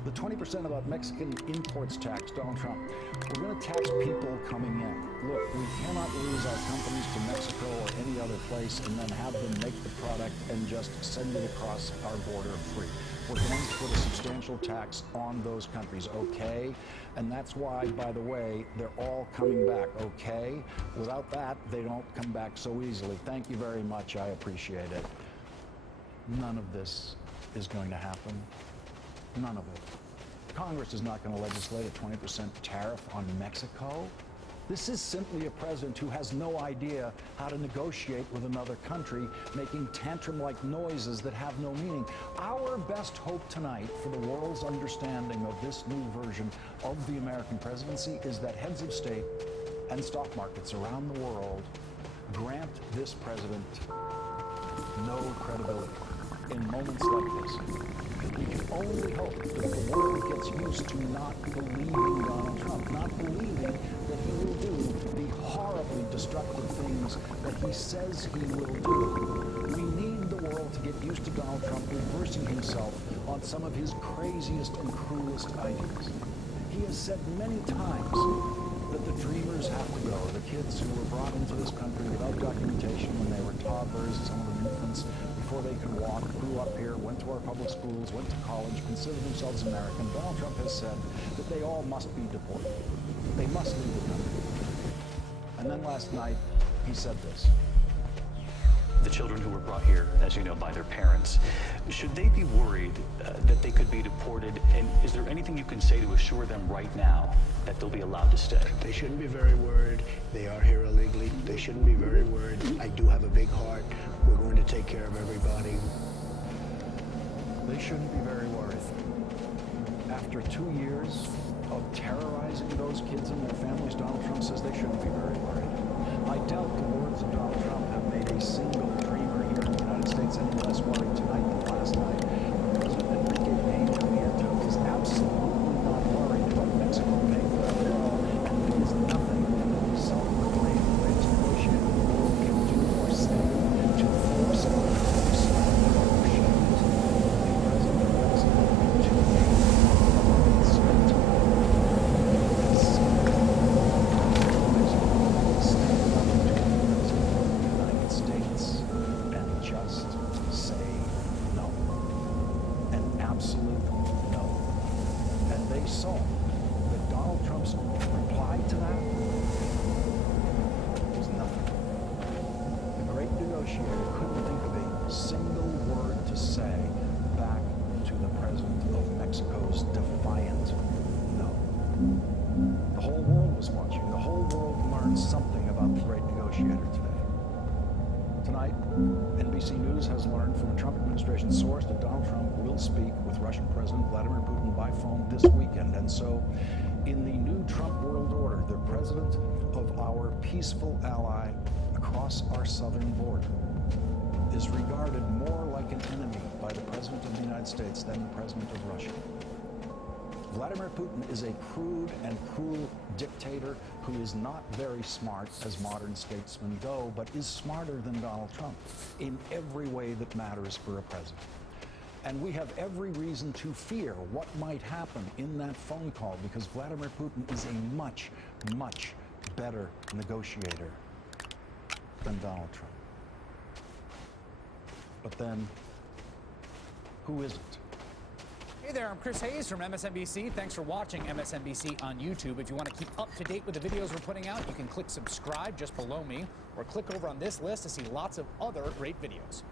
the 20% about Mexican imports tax, Donald Trump, we're going to tax people coming in. Look, we cannot lose our companies to Mexico or any other place and then have them make the product and just send it across our border free. We're going to put a substantial tax on those countries, okay? And that's why, by the way, they're all coming back, okay? Without that, they don't come back so easily. Thank you very much. I appreciate it. None of this is going to happen. None of it. Congress is not going to legislate a 20% tariff on Mexico. This is simply a president who has no idea how to negotiate with another country, making tantrum-like noises that have no meaning. Our best hope tonight for the world's understanding of this new version of the American presidency is that heads of state and stock markets around the world grant this president no credibility in moments like this. We can only hope that the world gets used to not believing Donald Trump, not believing that he will do the horribly destructive things that he says he will do. We need the world to get used to Donald Trump reversing himself on some of his craziest and cruelest ideas. He has said many times that the dreamers have to go, the kids who were brought into this country without documentation when they were toddlers, some of them infants, before they could walk, grew up here, went to our public schools, went to college, considered themselves American. Donald Trump has said that they all must be deported. They must leave the country. And then last night, he said this. The children who were brought here, as you know, by their parents, should they be worried that they could be deported? And is there anything you can say to assure them right now that they'll be allowed to stay? They shouldn't be very worried. They are here illegally. They shouldn't be very worried. I do have a big heart. We're going to take care of everybody. They shouldn't be very worried. After 2 years of terrorizing those kids and their families, Donald Trump says they shouldn't be very worried. I doubt the words of Donald Trump have made a single dreamer here in the United States any less worried tonight than last night. President Enrique Peña Nieto is absolutely not worried about Mexico paying for that wall, and there is nothing that the self-proclaimed greatest negotiator in the world can do or say to force a truce negotiations with the president of Mexico to make a state. United States and just say no. An absolute no. And they saw that Donald Trump's reply to that was nothing. The great negotiator couldn't think of a single word to say back to the president of Mexico's defiant no. The whole world was watching. The whole world learned something about the great negotiator today. Tonight, NBC News has learned from a Trump administration source that Donald Trump will speak with Russian President Vladimir Putin by phone this weekend. And so, in the new Trump world order, the president of our peaceful ally across our southern border is regarded more like an enemy by the president of the United States than the president of Russia. Vladimir Putin is a crude and cruel dictator who is not very smart as modern statesmen go, but is smarter than Donald Trump in every way that matters for a president. And we have every reason to fear what might happen in that phone call, because Vladimir Putin is a much, much better negotiator than Donald Trump. But then, who isn't? Hey there, I'm Chris Hayes from MSNBC. Thanks for watching MSNBC on YouTube. If you want to keep up to date with the videos we're putting out, you can click subscribe just below me, or click over on this list to see lots of other great videos.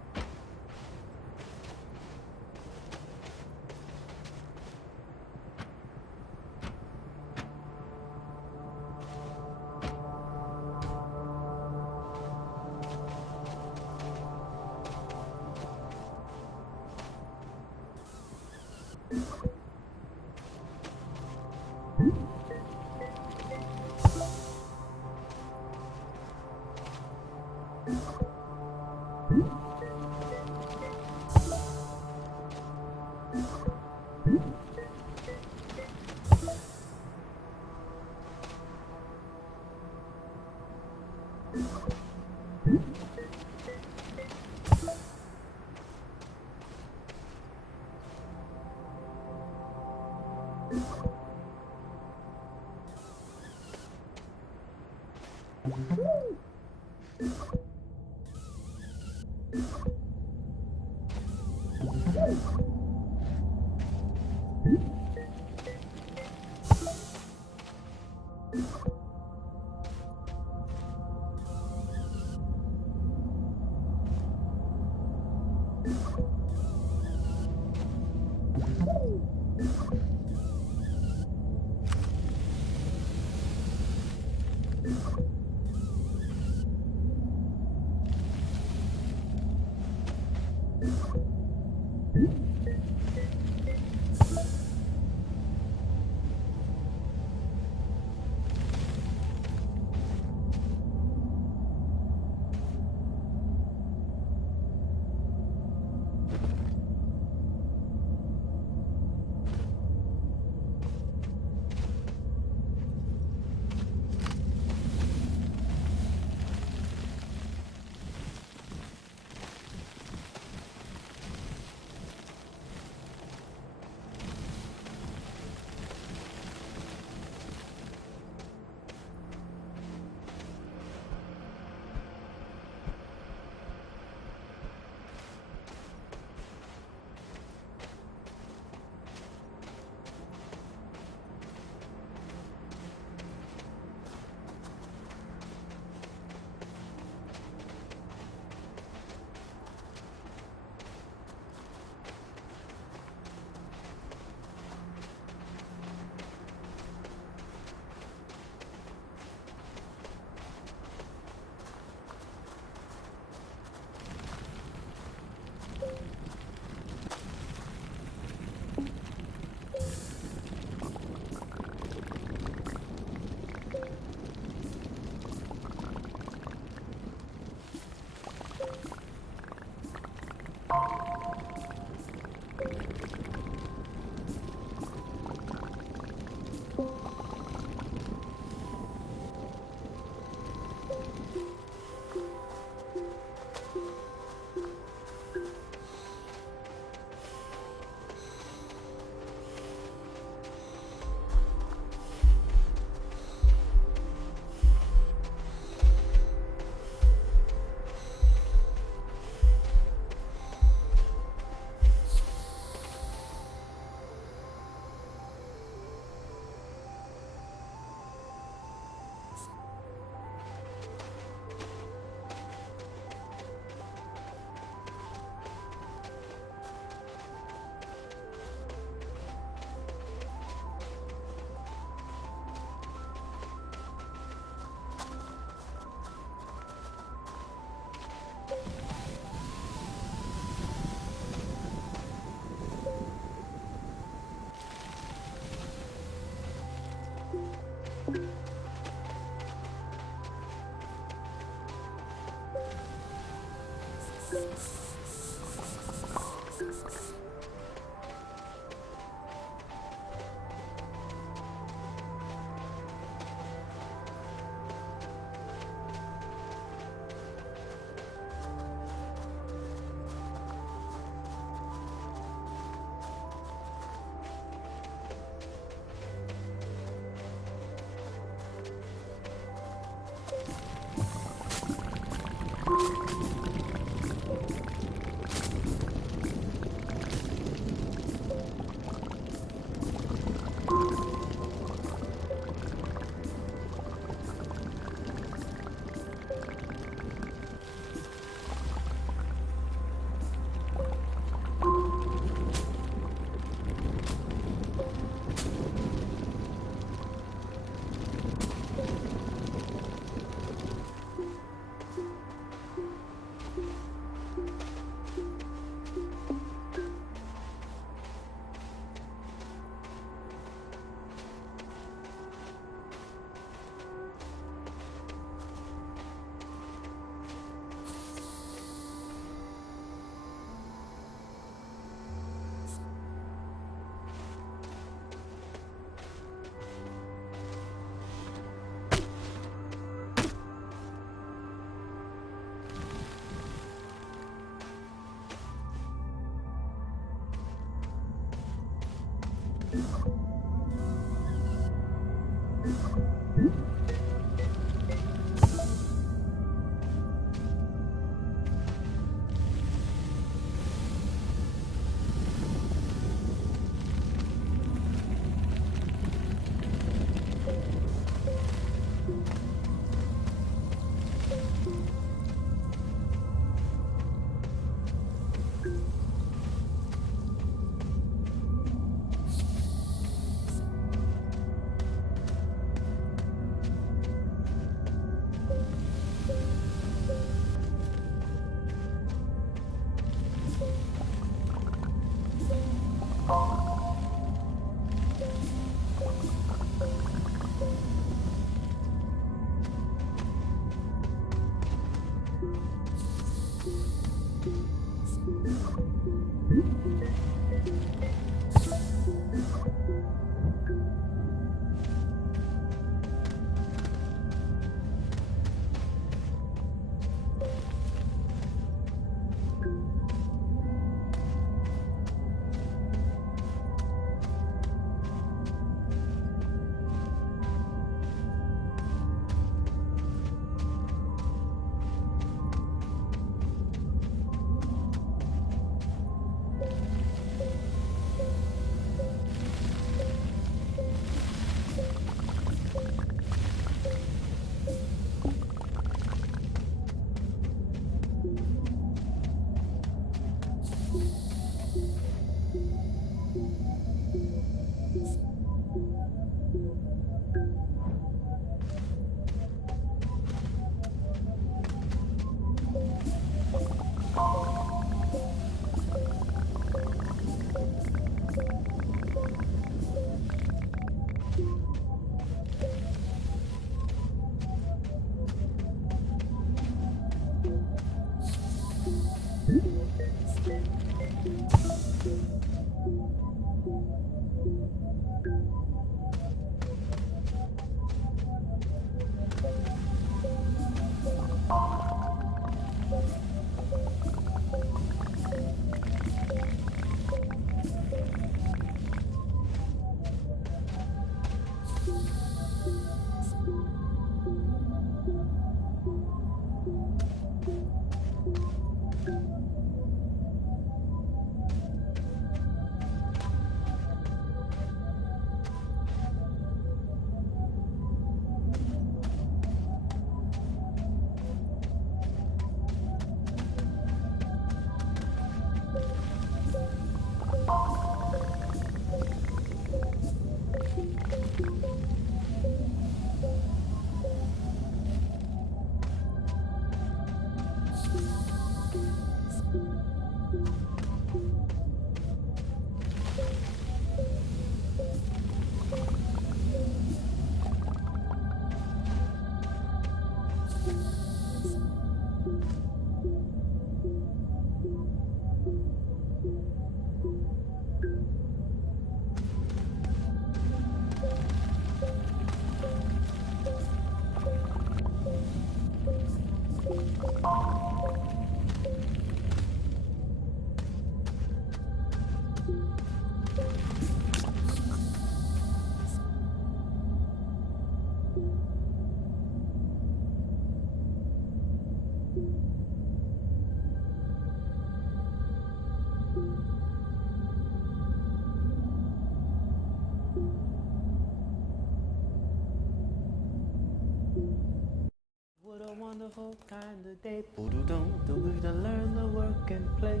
What a wonderful kind of day. Do we to learn to work and play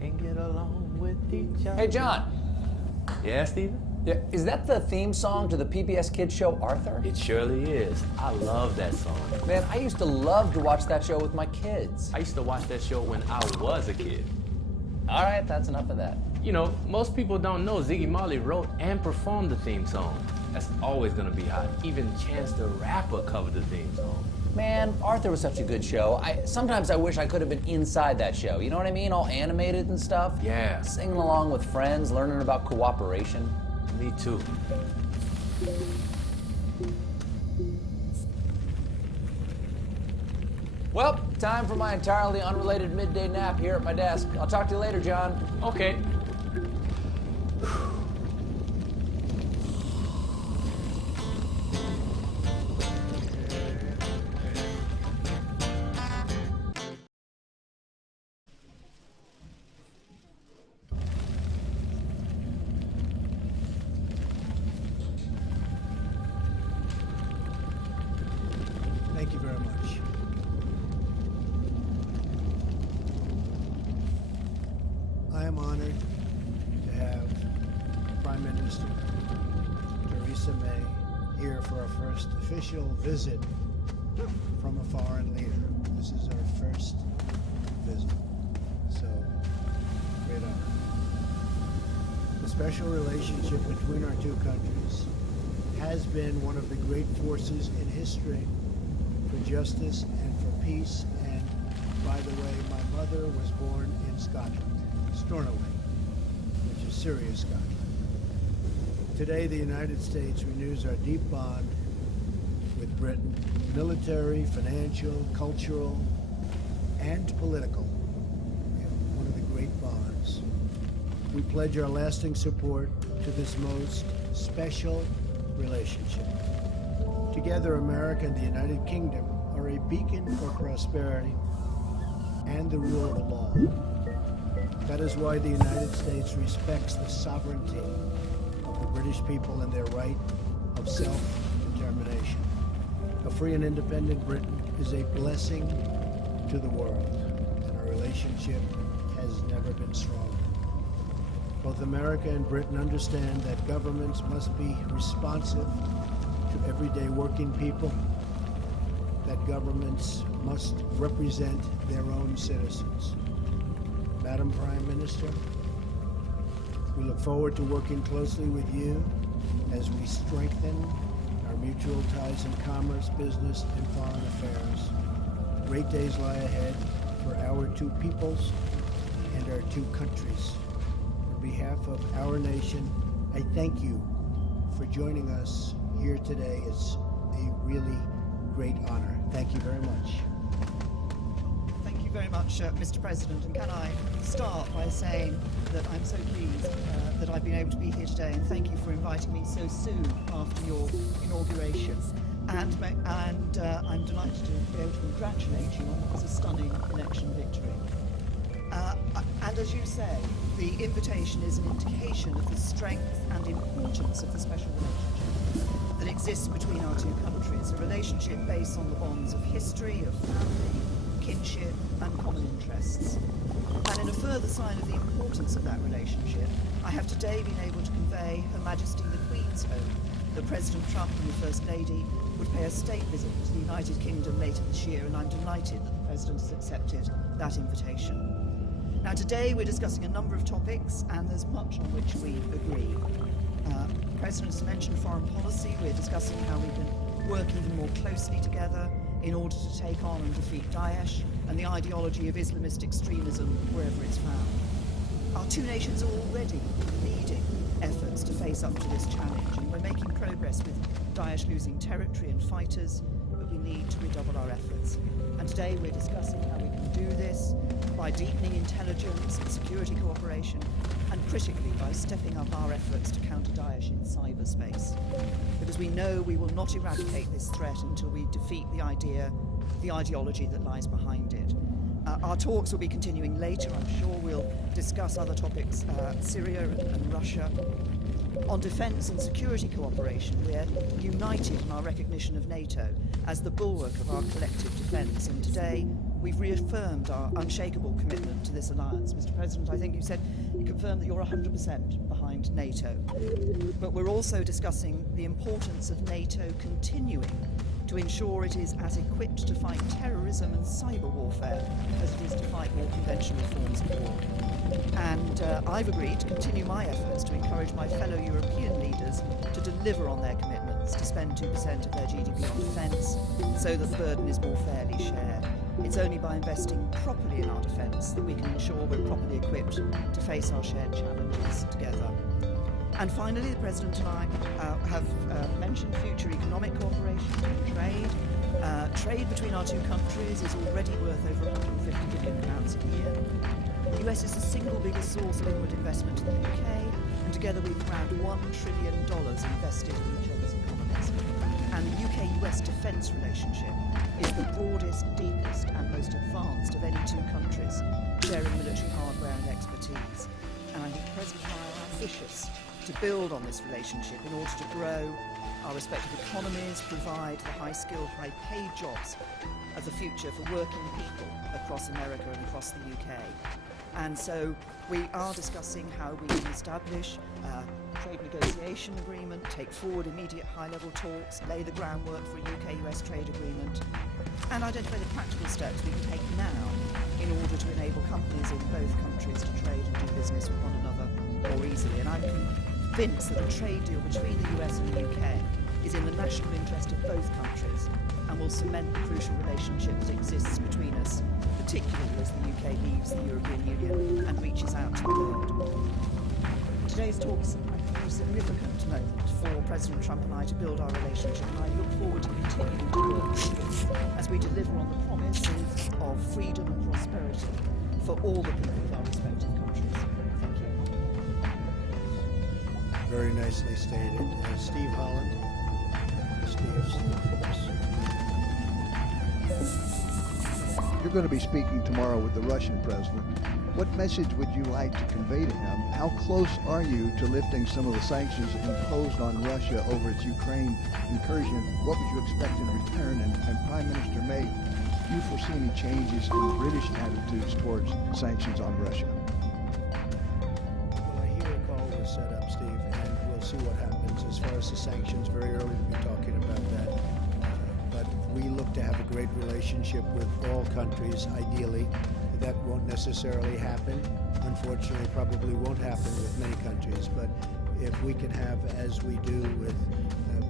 and get along with each other. Hey, John. Yeah, Steven? Yeah, is that the theme song to the PBS Kids show, Arthur? It surely is. I love that song. Man, I used to love to watch that show with my kids. I used to watch that show when I was a kid. All right, that's enough of that. You know, most people don't know Ziggy Marley wrote and performed the theme song. That's always gonna be hot. Even Chance the Rapper covered the theme song. Man, Arthur was such a good show. Sometimes I wish I could have been inside that show. You know what I mean? All animated and stuff. Yeah. Singing along with friends, learning about cooperation. Me too. Well, time for my entirely unrelated midday nap here at my desk. I'll talk to you later, John. Okay. Thank you very much. I am honored to have Prime Minister Theresa May here for our first official visit from a foreign leader. This is our first visit, so great honor. The special relationship between our two countries has been one of the great forces in history for justice and for peace. And by the way, my mother was born in Scotland, Stornoway, which is Surrey, Scotland. Today, the United States renews our deep bond with Britain, military, financial, cultural, and political. We have one of the great bonds. We pledge our lasting support to this most special relationship. Together, America and the United Kingdom are a beacon for prosperity and the rule of law. That is why the United States respects the sovereignty of the British people and their right of self-determination. A free and independent Britain is a blessing to the world, and our relationship has never been stronger. Both America and Britain understand that governments must be responsive to everyday working people, that governments must represent their own citizens. Madam Prime Minister, we look forward to working closely with you as we strengthen our mutual ties in commerce, business, and foreign affairs. Great days lie ahead for our two peoples and our two countries. On behalf of our nation, I thank you for joining us here today. It's a really great honor. Thank you very much. Thank you very much, Mr. President. And can I start by saying that I'm so pleased that I've been able to be here today, and thank you for inviting me so soon after your inauguration. And I'm delighted to be able to congratulate you on what was a stunning election victory. And as you say, the invitation is an indication of the strength and importance of the special relationship that exists between our two countries, a relationship based on the bonds of history, of family, kinship, and common interests. And in a further sign of the importance of that relationship, I have today been able to convey Her Majesty the Queen's hope that President Trump and the First Lady would pay a state visit to the United Kingdom later this year, and I'm delighted that the President has accepted that invitation. Now today we're discussing a number of topics, and there's much on which we agree. The President has mentioned foreign policy. We're discussing how we can work even more closely together in order to take on and defeat Daesh and the ideology of Islamist extremism wherever it's found. Our two nations are already leading efforts to face up to this challenge, and we're making progress with Daesh losing territory and fighters, but we need to redouble our efforts. And today we're discussing how we can do this by deepening intelligence and security cooperation, and critically by stepping up our efforts to counter Daesh in cyberspace. Because we know we will not eradicate this threat until we defeat the ideology that lies behind it. Our talks will be continuing later. I'm sure we'll discuss other topics, Syria and Russia. On defence and security cooperation, we're united in our recognition of NATO as the bulwark of our collective defence, and today we've reaffirmed our unshakable commitment to this alliance. Mr. President, I think you confirmed that you're 100% behind NATO. But we're also discussing the importance of NATO continuing to ensure it is as equipped to fight terrorism and cyber warfare as it is to fight more conventional forms of war. And I've agreed to continue my efforts to encourage my fellow European leaders to deliver on their commitments to spend 2% of their GDP on defence so that the burden is more fairly shared. It's only by investing properly in our defence that we can ensure we're properly equipped to face our shared challenges together. And finally, the President and I have mentioned future economic cooperation and trade. Trade between our two countries is already worth over £150 billion a year. The US is the single biggest source of inward investment in the UK, and together we've around $1 trillion invested in each other's economies. And the UK-US defence relationship is the broadest, deepest, and most advanced of any two countries, sharing military hardware and expertise. And I think the President and I are ambitious to build on this relationship in order to grow our respective economies, provide the high-skilled, high-paid jobs of the future for working people across America and across the UK. And so we are discussing how we can establish a trade negotiation agreement, take forward immediate high-level talks, lay the groundwork for a UK-US trade agreement, and identify the practical steps we can take now in order to enable companies in both countries to trade and do business with one another more easily. And I'm convinced that a trade deal between the US and the UK is in the national interest of both countries and will cement the crucial relationship that exists between us, particularly as the UK leaves the European Union and reaches out to the world. Today's talk is a significant moment for President Trump and I to build our relationship, and I look forward to continuing to work with you as we deliver on the promises of freedom and prosperity for all the people of our respective countries. Thank you. Very nicely stated. Steve Holland. You're going to be speaking tomorrow with the Russian president. What message would you like to convey to him? How close are you to lifting some of the sanctions imposed on Russia over its Ukraine incursion? What would you expect in return? And Prime Minister May, do you foresee any changes in British attitudes towards sanctions on Russia? Well, I hear a call was set up, Steve, and we'll see what happens. As far as the sanctions, very early to be talking about that. But we look to have a great relationship with all countries, ideally. That won't necessarily happen. Unfortunately, probably won't happen with many countries. But if we can have, as we do with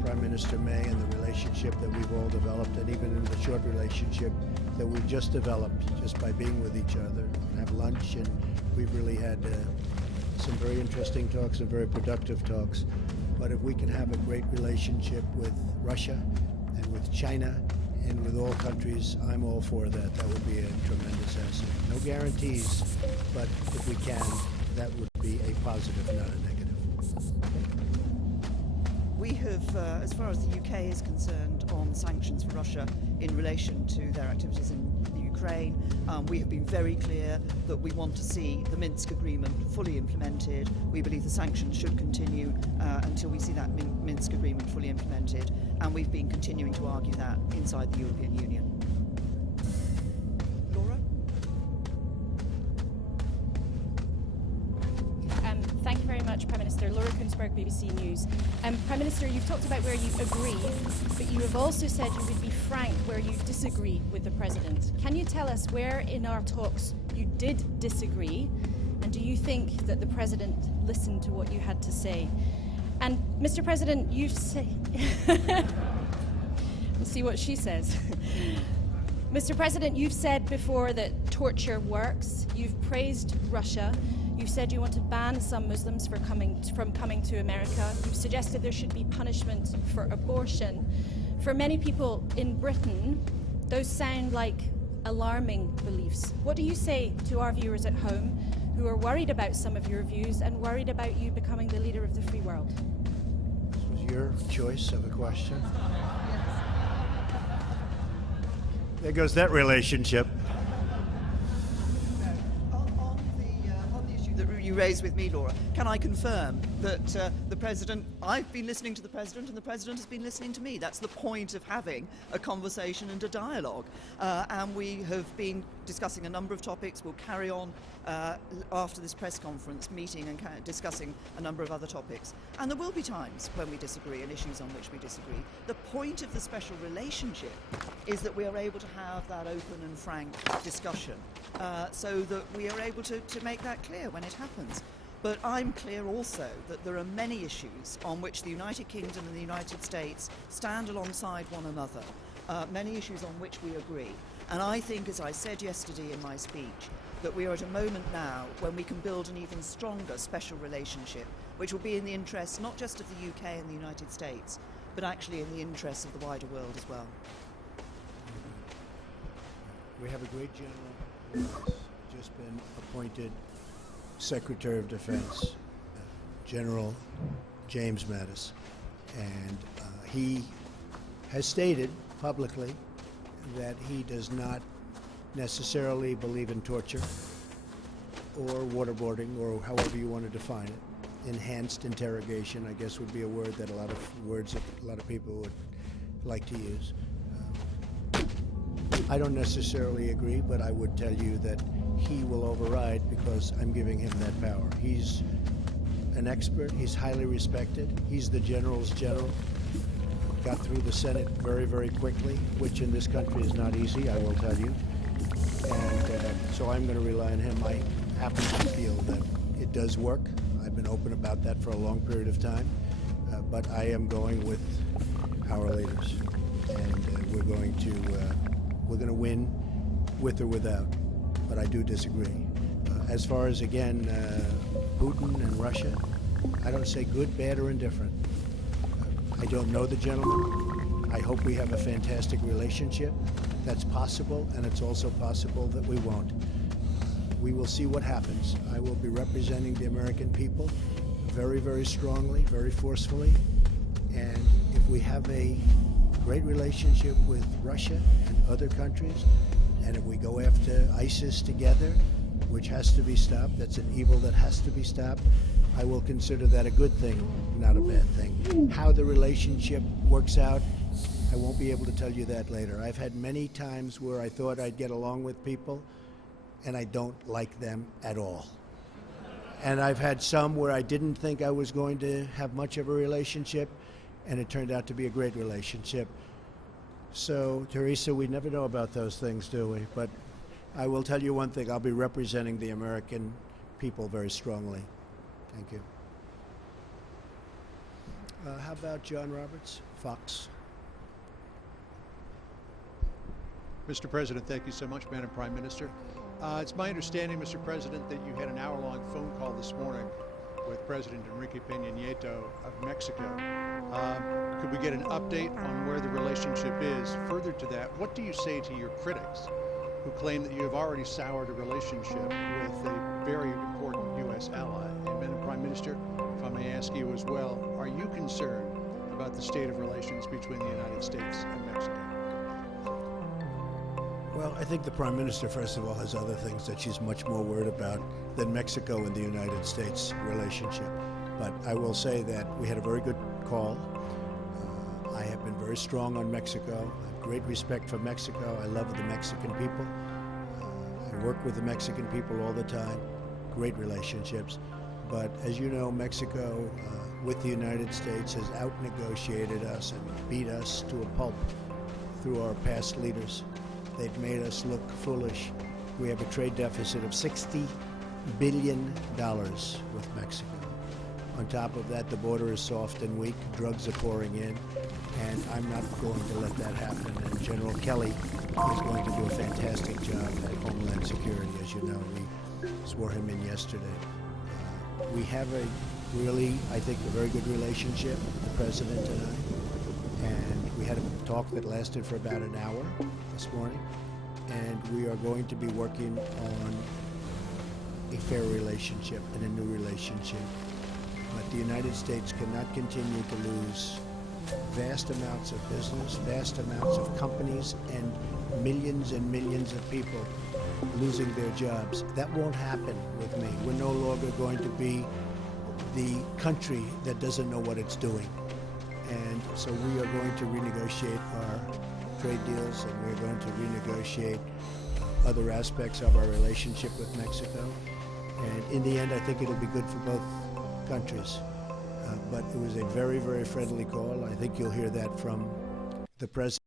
Prime Minister May and the relationship that we've all developed, and even in the short relationship that we've just developed just by being with each other, and have lunch, and we've really had some very interesting talks and very productive talks. But if we can have a great relationship with Russia and with China and with all countries, I'm all for that. That would be a tremendous asset. No guarantees, but if we can, that would be a positive, not a negative. We have, as far as the UK is concerned, on sanctions for Russia in relation to their activities in the Ukraine, we have been very clear that we want to see the Minsk agreement fully implemented. We believe the sanctions should continue until we see that Minsk agreement fully implemented, and we've been continuing to argue that inside the European Union. Laura? Thank you very much, Prime Minister. Laura Kunsberg, BBC News. Prime Minister, you've talked about where you agree, but you have also said you would be frank where you disagree with the President. Can you tell us where in our talks you did disagree, and do you think that the President listened to what you had to say? And Mr. President, you've said... We'll see what she says. Mr. President, you've said before that torture works. You've praised Russia. You've said you want to ban some Muslims from coming to America. You've suggested there should be punishment for abortion. For many people in Britain, those sound like alarming beliefs. What do you say to our viewers at home who are worried about some of your views and worried about you becoming the leader of the free world? This was your choice of a question. There goes that relationship. That you raised with me, Laura, can I confirm that the President, I've been listening to the President and the President has been listening to me. That's the point of having a conversation and a dialogue. And we have been discussing a number of topics. We'll carry on after this press conference meeting and discussing a number of other topics. And there will be times when we disagree and issues on which we disagree. The point of the special relationship is that we are able to have that open and frank discussion so that we are able to make that clear when it happens. But I'm clear also that there are many issues on which the United Kingdom and the United States stand alongside one another, many issues on which we agree. And I think, as I said yesterday in my speech, that we are at a moment now when we can build an even stronger special relationship, which will be in the interests not just of the UK and the United States, but actually in the interests of the wider world as well. We have a great general who has just been appointed Secretary of Defense, General James Mattis, and he has stated publicly that he does not necessarily believe in torture or waterboarding, or however you want to define it. Enhanced interrogation, I guess, would be a word that a lot of people would like to use. I don't necessarily agree, but I would tell you that he will override because I'm giving him that power. He's an expert. He's highly respected. He's the general's general. Got through the Senate very, very quickly, which in this country is not easy, I will tell you. And so I'm going to rely on him. I happen to feel that it does work. I I've been open about that for a long period of time. But I am going with our leaders, and we're going to win with or without. But I do disagree. As far as, again, Putin and Russia, I don't say good, bad, or indifferent. I don't know the gentleman. I hope we have a fantastic relationship. That's possible, and it's also possible that we won't. We will see what happens. I will be representing the American people very, very strongly, very forcefully. And if we have a great relationship with Russia and other countries, and if we go after ISIS together, which has to be stopped, that's an evil that has to be stopped, I will consider that a good thing, not a bad thing. How the relationship works out, I won't be able to tell you that later. I've had many times where I thought I'd get along with people, and I don't like them at all. And I've had some where I didn't think I was going to have much of a relationship, and it turned out to be a great relationship. So, Teresa, we never know about those things, do we? But I will tell you one thing, I'll be representing the American people very strongly. Thank you. How about John Roberts, Fox? Mr. President, thank you so much, Madam Prime Minister. It's my understanding, Mr. President, that you had an hour-long phone call this morning with President Enrique Peña Nieto of Mexico. Could we get an update on where the relationship is? Further to that, what do you say to your critics who claim that you have already soured a relationship with a very important U.S. ally? And Madam Prime Minister, if I may ask you as well, are you concerned about the state of relations between the United States and Mexico? Well, I think the Prime Minister, first of all, has other things that she's much more worried about than Mexico and the United States relationship. But I will say that we had a very good call. I have been very strong on Mexico. I have great respect for Mexico. I love the Mexican people. I work with the Mexican people all the time. Great relationships. But as you know, Mexico, with the United States, has out-negotiated us and beat us to a pulp through our past leaders. They've made us look foolish. We have a trade deficit of $60 billion with Mexico. On top of that, the border is soft and weak. Drugs are pouring in, and I'm not going to let that happen. And General Kelly is going to do a fantastic job at Homeland Security. As you know, we swore him in yesterday. We have a really, I think, a very good relationship, the President and I. And we had a talk that lasted for about an hour this morning. And we are going to be working on a fair relationship and a new relationship. But the United States cannot continue to lose vast amounts of business, vast amounts of companies, and millions of people losing their jobs. That won't happen with me. We're no longer going to be the country that doesn't know what it's doing. And so we are going to renegotiate our trade deals, and we're going to renegotiate other aspects of our relationship with Mexico. And in the end, I think it'll be good for both countries. But it was a very, very friendly call. I think you'll hear that from the President.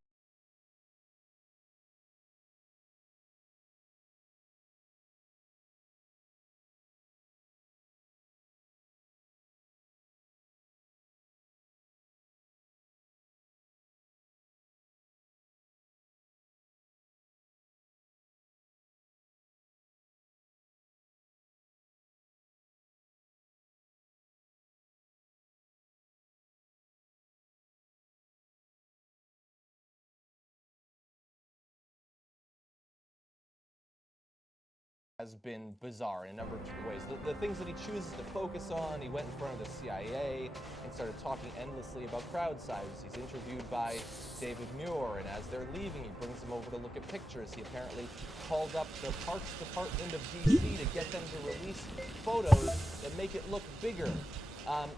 Has been bizarre in a number of different ways. The things that he chooses to focus on, he went in front of the CIA and started talking endlessly about crowd sizes. He's interviewed by David Muir, and as they're leaving, he brings them over to look at pictures. He apparently called up the Parks Department of DC to get them to release photos that make it look bigger.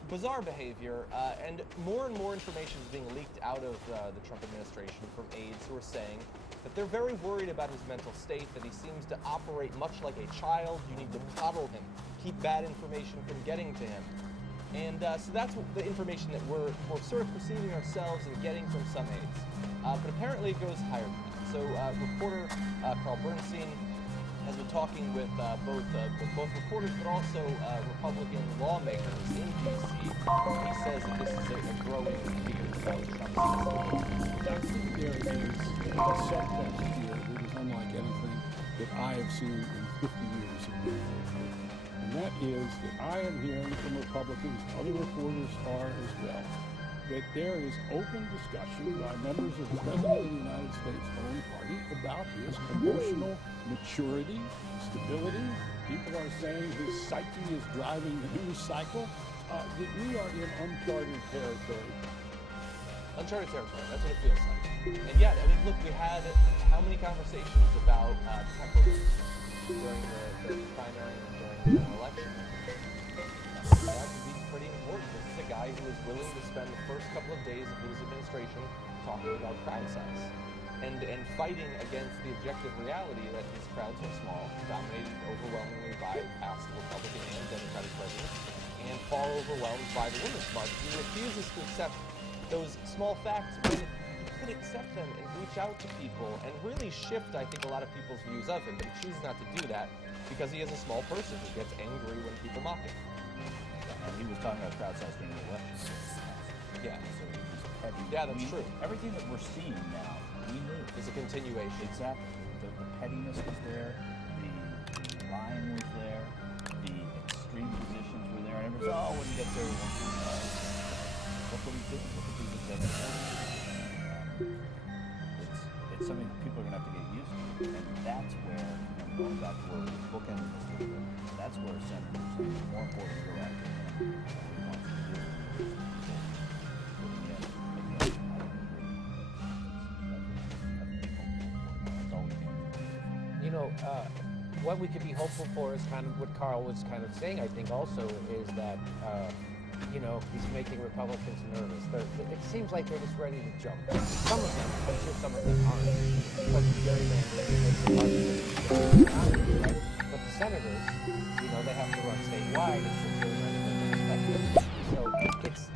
Bizarre behavior, and more information is being leaked out of the Trump administration from aides who are saying that they're very worried about his mental state, that he seems to operate much like a child. You need to coddle him, keep bad information from getting to him. And so that's the information that we're sort of perceiving ourselves and getting from some aides. But apparently it goes higher than that. So reporter Carl Bernstein has been talking with both reporters but also Republican lawmakers in D.C. He says that this is a growing fear about Trump's I think there is a subtext here that is unlike anything that I have seen in 50 years of being here. And that is that I am hearing from Republicans, other reporters are as well, that there is open discussion by members of the President of the United States' own party about his emotional maturity, stability. People are saying his psyche is driving the news cycle. That we are in uncharted territory. Uncharted territory, that's what it feels like. And yeah, I mean, look, we had how many conversations about temperament during the primary and during the general election? That would be pretty important. This is a guy who is willing to spend the first couple of days of his administration talking about crowd size and fighting against the objective reality that these crowds are small, dominated overwhelmingly by past Republican and Democratic presidents, and far overwhelmed by the Women's March. He refuses to accept those small facts when he could accept them and reach out to people and really shift, I think, a lot of people's views of him. But he chooses not to do that because he is a small person who gets angry when people mock him. And he was talking about crowd size during the election. Yeah. So he was heavy. Yeah, that's true. Everything that we're seeing now, we knew. Is a continuation. Exactly. The pettiness was there, the lying was there, the extreme positions were there, and everyone's, oh, when he gets there, look what he's doing, look at these executive orders. It's something that people are going to have to get used to, and that's where, going back to where we bookended this a little bit, that's where senators, it's more important to go after him than what he wants to do. You know, what we could be hopeful for is kind of what Carl was kind of saying, I think, also, is that, you know, he's making Republicans nervous. It seems like they're just ready to jump. Some of them, I'm sure some of them aren't, because of gerrymandering, right? But the senators, you know, they have to run statewide,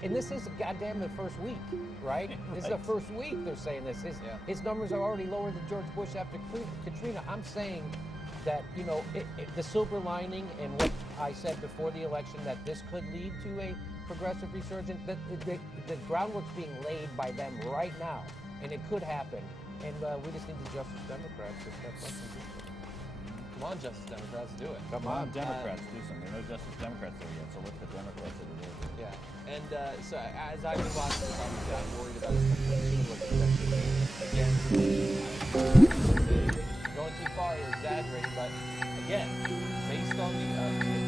and this is goddamn the first week, right? This is the first week they're saying this. His numbers are already lower than George Bush after Katrina. I'm saying that, you know, the silver lining and what I said before the election, that this could lead to a progressive resurgence, that the groundwork's being laid by them right now, and it could happen. And we just need the Justice Democrats to step up and do it. Come on, Justice Democrats, do it. Come on, Democrats, do something. There are no Justice Democrats there yet, so let the Democrats do it. Yeah, and so as I've been watching this, obviously I'm worried about his connection with again, going too far or exaggerating, but again, based on the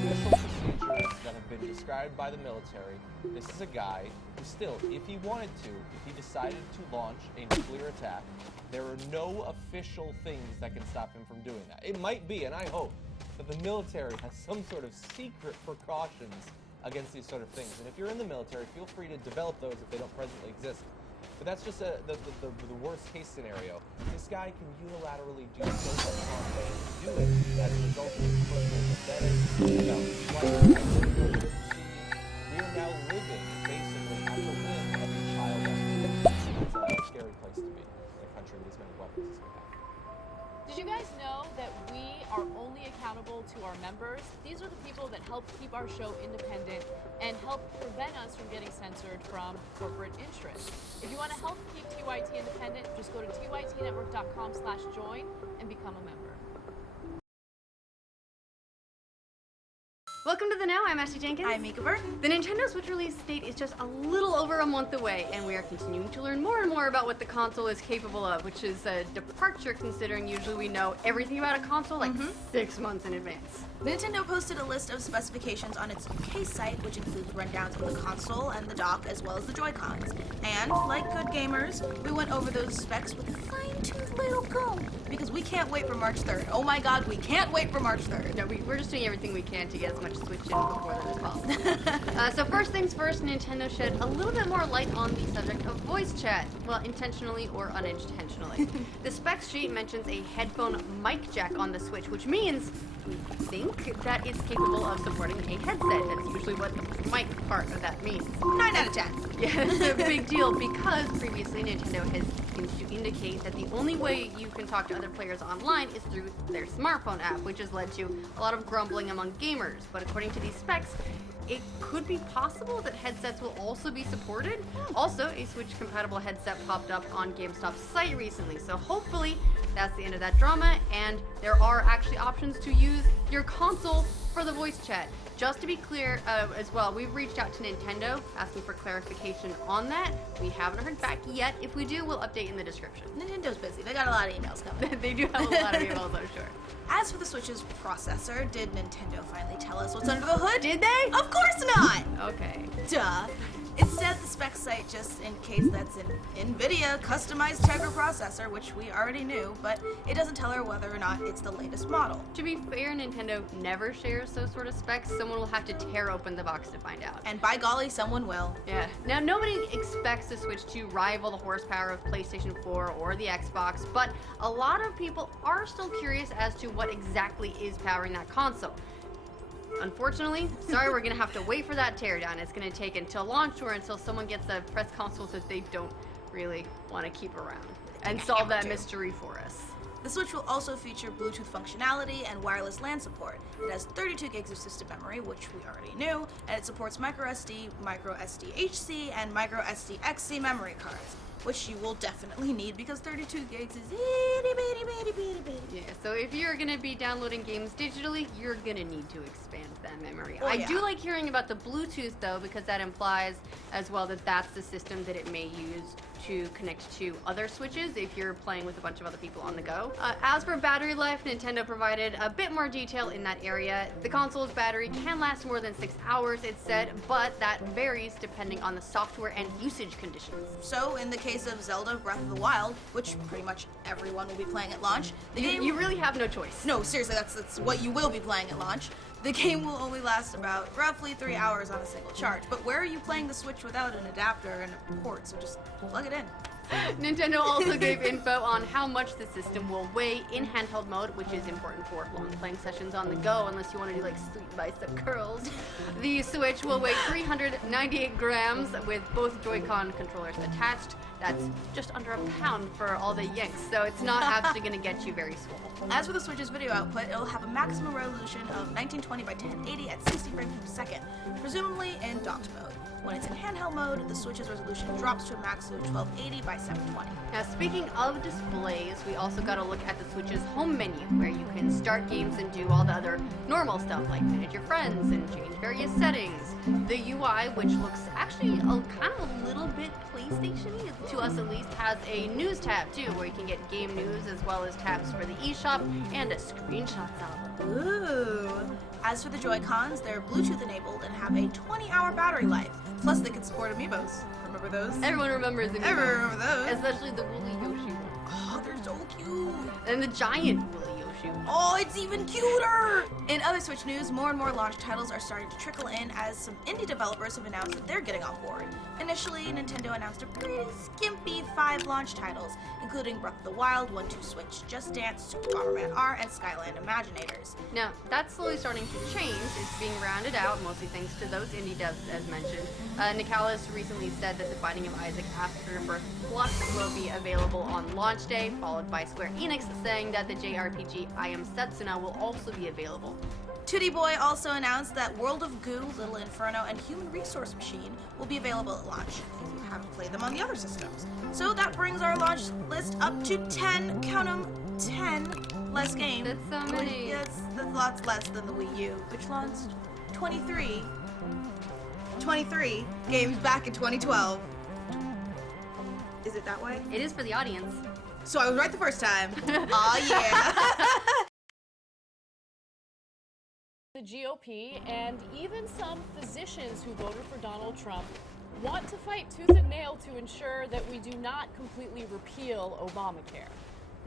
official procedures that have been described by the military, this is a guy who still, if he wanted to, if he decided to launch a nuclear attack, there are no official things that can stop him from doing that. It might be, and I hope, that the military has some sort of secret precautions against these sort of things. And if you're in the military, feel free to develop those if they don't presently exist. But that's just the worst case scenario. This guy can unilaterally do so much harm and do it as a result of his personal pathetic, we are now living basically at the whim of a child. It's a scary place to be in a country with as many weapons as we have. Did you guys know that we are only accountable to our members? These are the people that help keep our show independent and help prevent us from getting censored from corporate interests. If you want to help keep TYT independent, just go to tytnetwork.com/join and become a member. Welcome to The Now, I'm Ashley Jenkins. I'm Mika Burton. The Nintendo Switch release date is just a little over a month away, and we are continuing to learn more and more about what the console is capable of, which is a departure considering usually we know everything about a console like 6 months in advance. Nintendo posted a list of specifications on its UK site, which includes rundowns of the console and the dock, as well as the Joy-Cons. And, like good gamers, we went over those specs with a fine-toothed little comb, because we can't wait for March 3rd. Oh my god, we can't wait for March 3rd. No, we're just doing everything we can to get as much Switch in before then as well. So first things first, Nintendo shed a little bit more light on the subject of voice chat. Well, intentionally or unintentionally. The specs sheet mentions a headphone mic jack on the Switch, which means we think that it's capable of supporting a headset. That's usually what the mic part of that means. 9 out of 10. Yeah, it's a big deal because previously Nintendo has seems to indicate that the only way you can talk to other players online is through their smartphone app, which has led to a lot of grumbling among gamers. But according to these specs, it could be possible that headsets will also be supported. Also, a Switch-compatible headset popped up on GameStop's site recently, so hopefully that's the end of that drama, and there are actually options to use your console for the voice chat. Just to be clear as well, we've reached out to Nintendo asking for clarification on that. We haven't heard back yet. If we do, we'll update in the description. Nintendo's busy. They got a lot of emails coming. They do have a lot of emails, I'm sure. As for the Switch's processor, did Nintendo finally tell us what's under the hood? Did they? Of course not! Okay. Duh. Instead, the spec site just indicates that's an NVIDIA customized Tegra processor, which we already knew, but it doesn't tell her whether or not it's the latest model. To be fair, Nintendo never shares those sort of specs. Someone will have to tear open the box to find out. And by golly, someone will. Yeah. Now, nobody expects the Switch to rival the horsepower of PlayStation 4 or the Xbox, but a lot of people are still curious as to what exactly is powering that console. Unfortunately, sorry, we're gonna have to wait for that teardown. It's gonna take until launch or until someone gets a press console that they don't really want to keep around and solve that mystery for us. The Switch will also feature Bluetooth functionality and wireless LAN support. It has 32 gigs of system memory, which we already knew, and it supports microSD, microSD-HC, and microSD-XC memory cards, which you will definitely need because 32 gigs is itty bitty bitty bitty bitty. Yeah, so if you're gonna be downloading games digitally, you're gonna need to expand that memory. Oh, I yeah. do like hearing about the Bluetooth though, because that implies as well that that's the system that it may use to connect to other Switches if you're playing with a bunch of other people on the go. As for battery life, Nintendo provided a bit more detail in that area. The console's battery can last more than 6 hours, it said, but that varies depending on the software and usage conditions. So, in the case of Zelda Breath of the Wild, which pretty much everyone will be playing at launch, the game... You really have no choice. No, seriously, that's what you will be playing at launch. The game will only last about roughly 3 hours on a single charge. But where are you playing the Switch without an adapter and a port? So just plug it in. Nintendo also gave info on how much the system will weigh in handheld mode, which is important for long playing sessions on the go, unless you want to do like sweet bicep curls. The Switch will weigh 398 grams with both Joy-Con controllers attached. That's just under a pound for all the yanks, so it's not actually going to get you very swole. As for the Switch's video output, it'll have a maximum resolution of 1920 by 1080 at 60 frames per second, presumably in docked mode. When it's in handheld mode, the Switch's resolution drops to a max of 1280 by 720. Now, speaking of displays, we also got to look at the Switch's home menu, where you can start games and do all the other normal stuff, like manage your friends and change various settings. The UI, which looks actually kind of a little bit PlayStation-y, to us at least, has a news tab too, where you can get game news as well as tabs for the eShop and a screenshots album. Ooh. As for the Joy-Cons, they're Bluetooth enabled and have a 20-hour battery life. Plus, they can support amiibos. Remember those? Everyone remembers amiibos. Everyone remember those. Especially the woolly Yoshi one. Oh, they're so cute. And the giant woolly Yoshi one. Oh, it's even cuter! In other Switch news, more and more launch titles are starting to trickle in as some indie developers have announced that they're getting on board. Initially, Nintendo announced a pretty skimpy 5 launch titles, including Breath of the Wild, 1-2 Switch, Just Dance, Super Bomberman R, and Skyland Imaginators. Now, that's slowly starting to change. It's being rounded out, mostly thanks to those indie devs as mentioned. Nicalis recently said that The Binding of Isaac Afterbirth Plus will be available on launch day, followed by Square Enix saying that the JRPG I Am Setsuna will also be available. 2D Boy also announced that World of Goo, Little Inferno, and Human Resource Machine will be available at launch if you haven't played them on the other systems. So that brings our launch list up to 10, count 'em, 10 less games. That's so many. Yes, that's lots less than the Wii U, which launched 23 games back in 2012. Is it that way? It is for the audience. So I was right the first time. Aw, yeah. The GOP and even some physicians who voted for Donald Trump want to fight tooth and nail to ensure that we do not completely repeal Obamacare.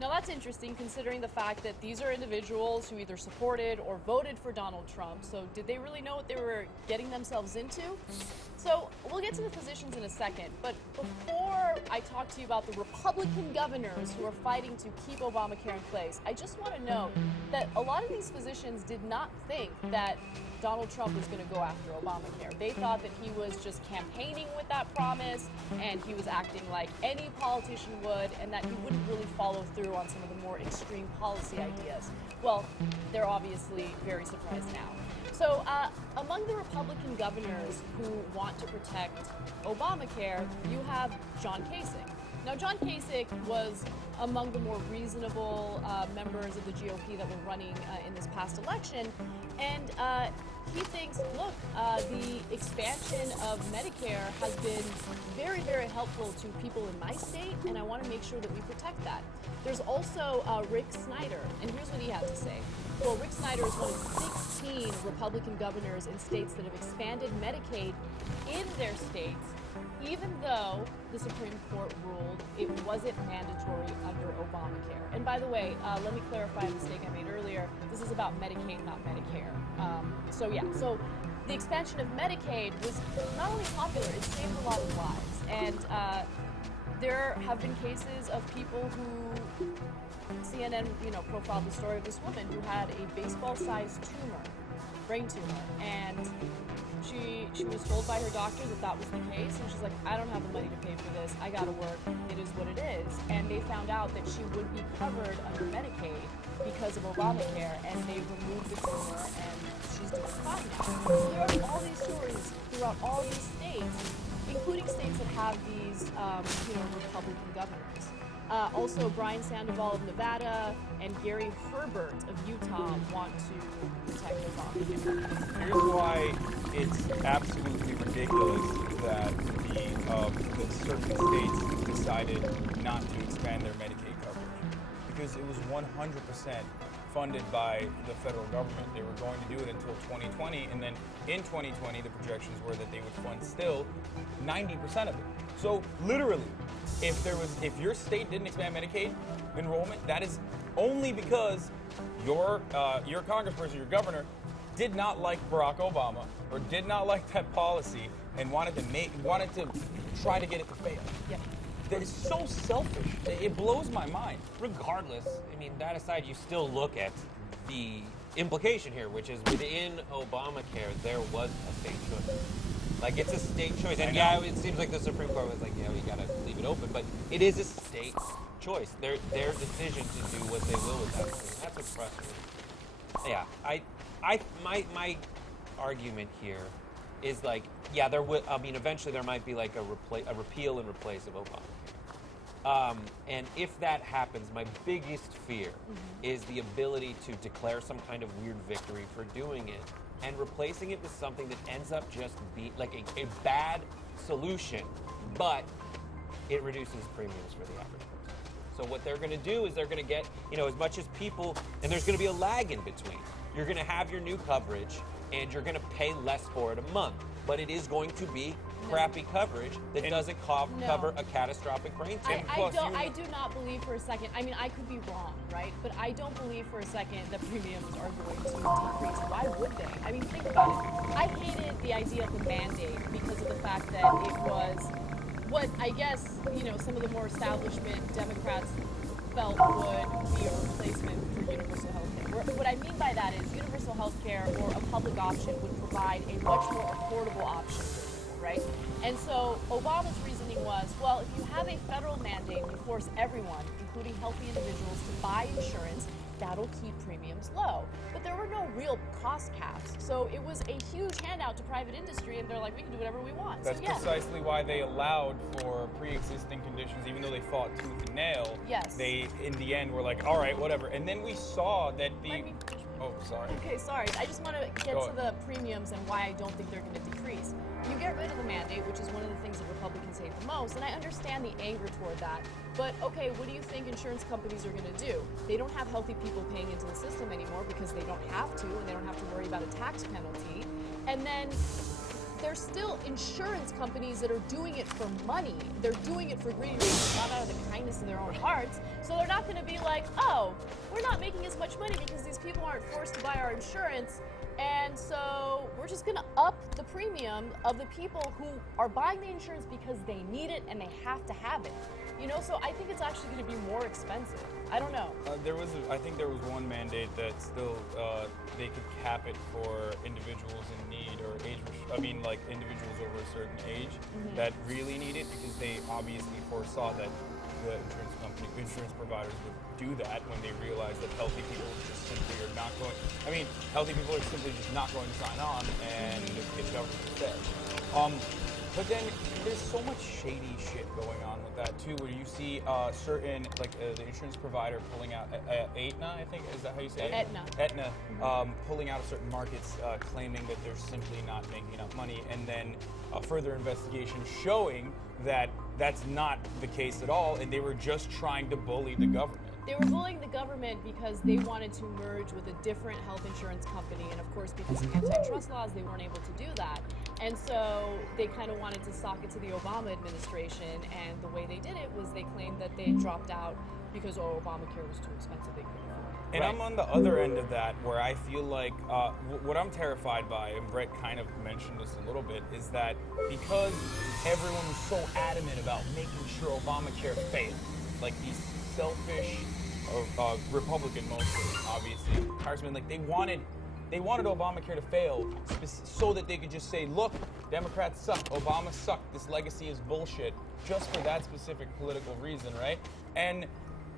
Now that's interesting considering the fact that these are individuals who either supported or voted for Donald Trump. So did they really know what they were getting themselves into? So we'll get to the positions in a second, but before I talk to you about the Republican governors who are fighting to keep Obamacare in place, I just want to note that a lot of these physicians did not think that Donald Trump was going to go after Obamacare. They thought that he was just campaigning with that promise and he was acting like any politician would and that he wouldn't really follow through on some of the more extreme policy ideas. Well, they're obviously very surprised now. So among the Republican governors who want to protect Obamacare, you have John Kasich. Now, John Kasich was among the more reasonable members of the GOP that were running in this past election, and he thinks, look, the expansion of Medicare has been very, very helpful to people in my state, and I want to make sure that we protect that. There's also Rick Snyder, and here's what he had to say. Well, Rick Snyder is one of 16 Republican governors in states that have expanded Medicaid in their states, even though the Supreme Court ruled it wasn't mandatory under Obamacare. And by the way, let me clarify a mistake I made earlier. This is about Medicaid, not Medicare. So the expansion of Medicaid was not only popular, it saved a lot of lives. And there have been cases of people who, CNN, profiled the story of this woman who had a baseball-sized tumor, brain tumor, and she was told by her doctor that that was the case, and she's like, I don't have the money to pay for this, I gotta work, it is what it is. And they found out that she would be covered under Medicaid because of Obamacare, and they removed the tumor, and she's doing fine now. So there are all these stories throughout all these states, including states that have these, Republican governors. Also, Brian Sandoval of Nevada and Gary Herbert of Utah want to protect Obamacare. Here's why it's absolutely ridiculous that the certain states decided not to expand their Medicaid coverage, because it was 100% funded by the federal government. They were going to do it until 2020, and then in 2020, the projections were that they would fund still 90% of it. So literally, if your state didn't expand Medicaid enrollment, that is only because your congressperson, your governor, did not like Barack Obama or did not like that policy and wanted to try to get it to fail. Yep. That is so selfish. It blows my mind. Regardless, I mean, that aside, you still look at the implication here, which is within Obamacare, there was a state choice. Like, it's a state choice. And yeah, it seems like the Supreme Court was like, yeah, we gotta leave it open, but it is a state choice. Their decision to do what they will with that. That's what's frustrating. Yeah, my argument here is like, yeah, there will. I mean, eventually there might be like a repeal and replace of Obamacare. And if that happens, my biggest fear is the ability to declare some kind of weird victory for doing it and replacing it with something that ends up just being like a bad solution, but it reduces premiums for the average person. So what they're going to do is they're going to get, as much as people, and there's going to be a lag in between. You're going to have your new coverage, and you're going to pay less for it a month. But it is going to be crappy coverage that doesn't cover a catastrophic brain tumor. I do not believe for a second, I mean, I could be wrong, right? But I don't believe for a second that premiums are going to decrease. Why would they? I mean, think about it. I hated the idea of the mandate because of the fact that it was what I guess, some of the more establishment Democrats felt would be a replacement for universal health care. What I mean by that is universal health care or a public option would provide a much more affordable option for people, right? And so Obama's reasoning was, well, if you have a federal mandate to force everyone, including healthy individuals, to buy insurance, that'll keep premiums low. But there were no real cost caps. So it was a huge handout to private industry, and they're like, we can do whatever we want. That's precisely why they allowed for pre-existing conditions, even though they fought tooth and nail. Yes. They, in the end, were like, all right, whatever. And then we saw that the... Oh, sorry. Okay, sorry. I just want to get to the premiums and why I don't think they're going to decrease. You get rid of the mandate, which is one of the things that Republicans hate the most, and I understand the anger toward that. But, okay, what do you think insurance companies are going to do? They don't have healthy people paying into the system anymore because they don't have to, and they don't have to worry about a tax penalty. And then there's still insurance companies that are doing it for money. They're doing it for greedy reasons, not out of the kindness of their own hearts. So they're not going to be like, oh, we're not making as much money because these people aren't forced to buy our insurance. And so we're just going to up the premium of the people who are buying the insurance because they need it and they have to have it. You know, so I think it's actually going to be more expensive. I don't know. I think there was one mandate that still they could cap it for individuals in need or like individuals over a certain age that really need it, because they obviously foresaw that the insurance providers would do that when they realized that healthy people just simply are not going. I mean, healthy people are simply just not going to sign on and get government instead. But then there's so much shady shit going on with that too, where you see certain, like the insurance provider pulling out, Aetna, I think, is that how you say it? Aetna, pulling out of certain markets, claiming that they're simply not making enough money, and then a further investigation showing that that's not the case at all, and they were just trying to bully the government. They were bullying the government because they wanted to merge with a different health insurance company, and of course because of antitrust laws they weren't able to do that. And so they kind of wanted to sock it to the Obama administration, and the way they did it was they claimed that they dropped out because Obamacare was too expensive, they couldn't afford it. And I'm on the other end of that, where I feel like what I'm terrified by, and Brett kind of mentioned this a little bit, is that because everyone was so adamant about making sure Obamacare failed, like these selfish Republican mostly, obviously, congressmen, like they wanted Obamacare to fail so that they could just say, look, Democrats suck, Obama sucked, this legacy is bullshit, just for that specific political reason, right? And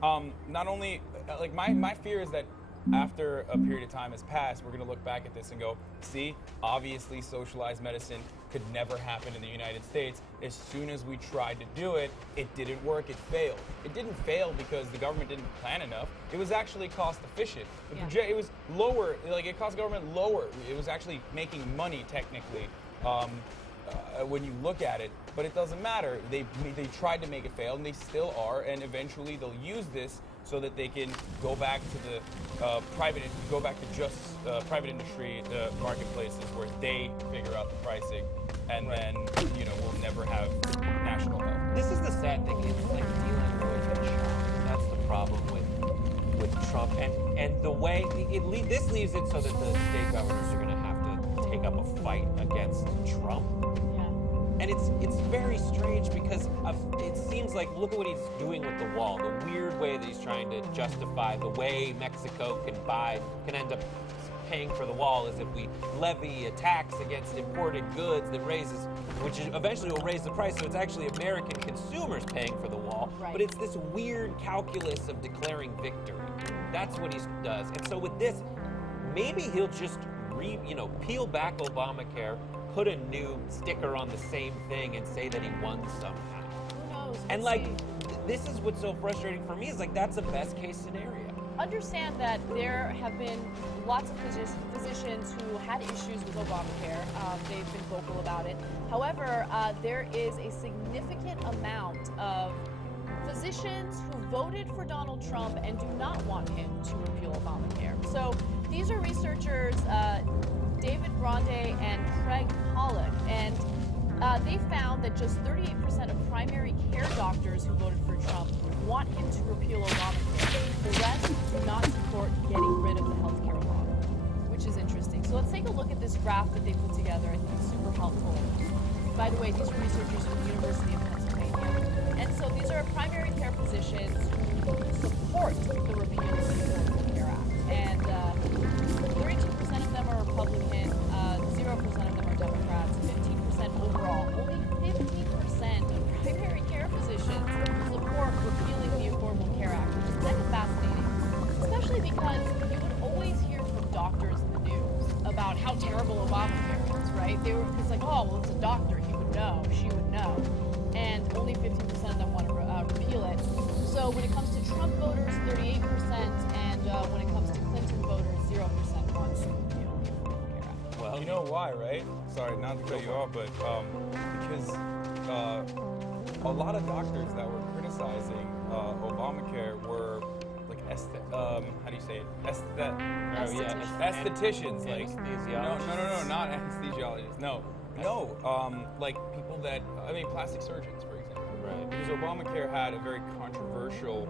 not only, like my fear is that after a period of time has passed, we're going to look back at this and go, see, obviously socialized medicine could never happen in the United States. As soon as we tried to do it, it didn't work, it failed. It didn't fail because the government didn't plan enough. It was actually cost efficient. It was lower, like it cost government lower. It was actually making money technically when you look at it, but it doesn't matter. They tried to make it fail, and they still are, and eventually they'll use this so that they can go back to the private industry marketplaces where they figure out the pricing, and then we'll never have national health. This is the sad thing. It's like dealing with Trump. That's the problem with Trump, and the way this leaves it so that the state governors are going to have to take up a fight against Trump. And it's very strange because it seems like, look at what he's doing with the wall, the weird way that he's trying to justify the way Mexico can end up paying for the wall is if we levy a tax against imported goods which eventually will raise the price, so it's actually American consumers paying for the wall. But it's this weird calculus of declaring victory. That's what he does. And so with this, maybe he'll just peel back Obamacare, put a new sticker on the same thing, and say that he won somehow. Who knows? And this is what's so frustrating for me, is like that's the best case scenario. Understand that there have been lots of physicians who had issues with Obamacare. They've been vocal about it. However, there is a significant amount of physicians who voted for Donald Trump and do not want him to repeal Obamacare. So these are researchers, David Grande and Craig Pollock, and they found that just 38% of primary care doctors who voted for Trump want him to repeal Obamacare. The rest do not support getting rid of the health care law, which is interesting. So let's take a look at this graph that they put together. I think it's super helpful. By the way, these are researchers from the University of Pennsylvania. And so these are primary care physicians who support the repeal of the Affordable Care Act. And 32% of them are Republican, 0% of them are Democrats, 15% overall. Only 15% of primary care physicians support repealing the Affordable Care Act, which is kind of fascinating, especially because you would always hear from doctors in the news about how terrible Obamacare is, right? It's like, oh, well, it's a doctor, he would know, she would know. And only 15% of them want to repeal it. So when it comes to Trump voters, 38%, and when it comes to Clinton voters, 0% want to repeal the Affordable Care Act. Well, you know why, right? Sorry, not to cut you off, but because a lot of doctors that were criticizing Obamacare were like how do you say it? Estheticians, like anesthesiologists. No, not anesthesiologists. No, No, like people that, plastic surgeons, for example. Right. Because Obamacare had a very controversial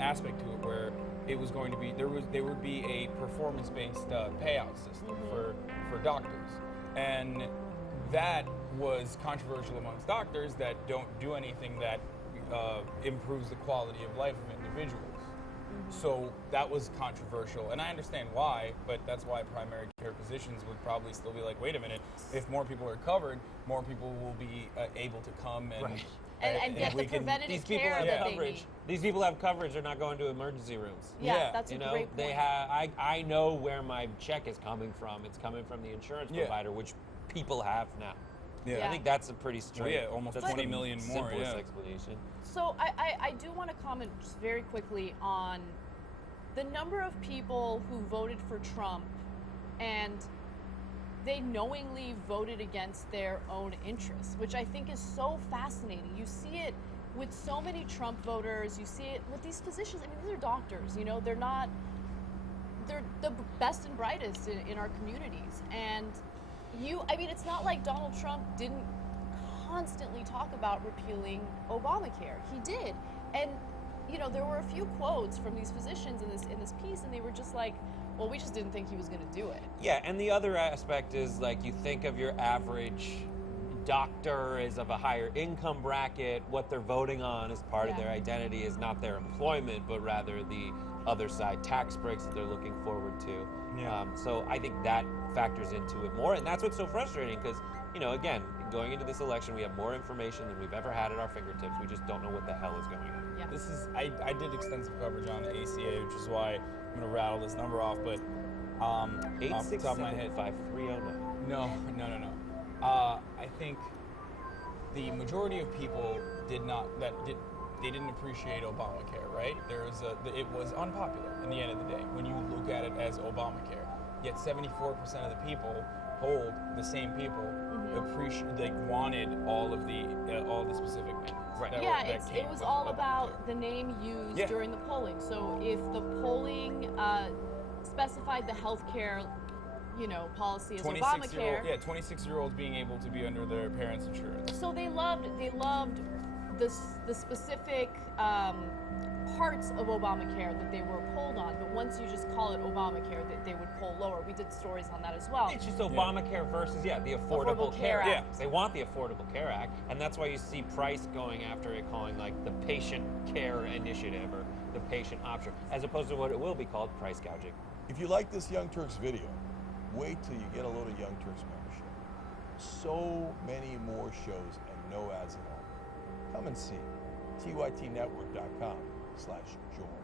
aspect to it where it was going to be, there would be a performance-based payout system for doctors. And that was controversial amongst doctors that don't do anything that improves the quality of life of individuals. So that was controversial, and I understand why, but that's why primary care physicians would probably still be like, wait a minute, if more people are covered, more people will be able to come and and get the preventative care that they need. These people have coverage. They're not going to emergency rooms. Yeah, that's a you know, great point. They have. I know where my check is coming from. It's coming from the insurance provider, which people have now. Yeah. I think that's a pretty straight. Almost that's 20 the million more. Simplest explanation. So I do want to comment just very quickly on the number of people who voted for Trump and they knowingly voted against their own interests, which I think is so fascinating. You see it with so many Trump voters. You see it with these physicians. I mean, these are doctors, you know, they're the best and brightest in our communities. And it's not like Donald Trump didn't constantly talk about repealing Obamacare. He did. And, you know, there were a few quotes from these physicians in this piece, and they were just like, well, we just didn't think he was going to do it. Yeah, and the other aspect is, like, you think of your average doctor is of a higher income bracket. What they're voting on as part of their identity is not their employment, but rather the other side tax breaks that they're looking forward to. Yeah. So I think that factors into it more, and that's what's so frustrating because, you know, again, going into this election, we have more information than we've ever had at our fingertips. We just don't know what the hell is going on. Yeah. This is, I did extensive coverage on the ACA, which is why I'm going to rattle this number off, but off the top of my head, 867-5309. No. I think the majority of people they didn't appreciate Obamacare, right? It was unpopular in the end of the day when you look at it as Obamacare. Yet 74% of the people polled, the same people, wanted all the specific benefits. Right. It was all about the name used during the polling. So if the polling specified the healthcare, policy as Obamacare. 26-year-olds being able to be under their parents' insurance. So they loved the specific parts of Obamacare that they were polled on, but once you just call it Obamacare, they would poll lower. We did stories on that as well. It's just Obamacare versus, the Affordable Care Act. They want the Affordable Care Act, and that's why you see Price going after it, calling like the Patient Care Initiative or the Patient Option, as opposed to what it will be called, price gouging. If you like this Young Turks video, wait till you get a load of Young Turks membership. So many more shows and no ads at all. Come and see. tytnetwork.com/join.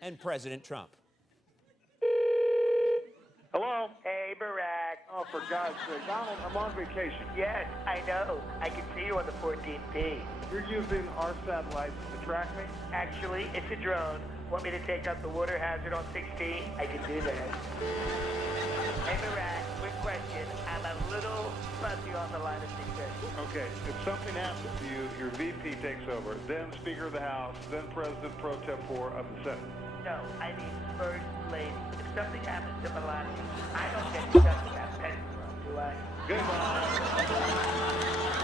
and President Trump. Hello? Hey, Barack. Oh, for God's sake. Donald, I'm on vacation. Yes, I know. I can see you on the 14P. You're using our satellites to track me? Actually, it's a drone. Want me to take out the water hazard on 16? I can do that. Hey, Barack, quick question. I'm a little fuzzy on the line of succession. Okay, if something happens to you, your VP takes over, then Speaker of the House, then President Pro Tempore of the Senate. No, I mean First Lady. If something happens to Melania, I don't get to touch that pen, do I? Goodbye.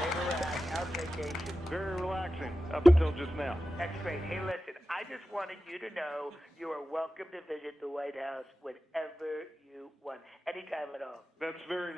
Hey, Barack, how's vacation? Very relaxing, up until just now. That's great. Hey, listen, I just wanted you to know you are welcome to visit the White House whenever you want, anytime at all. That's very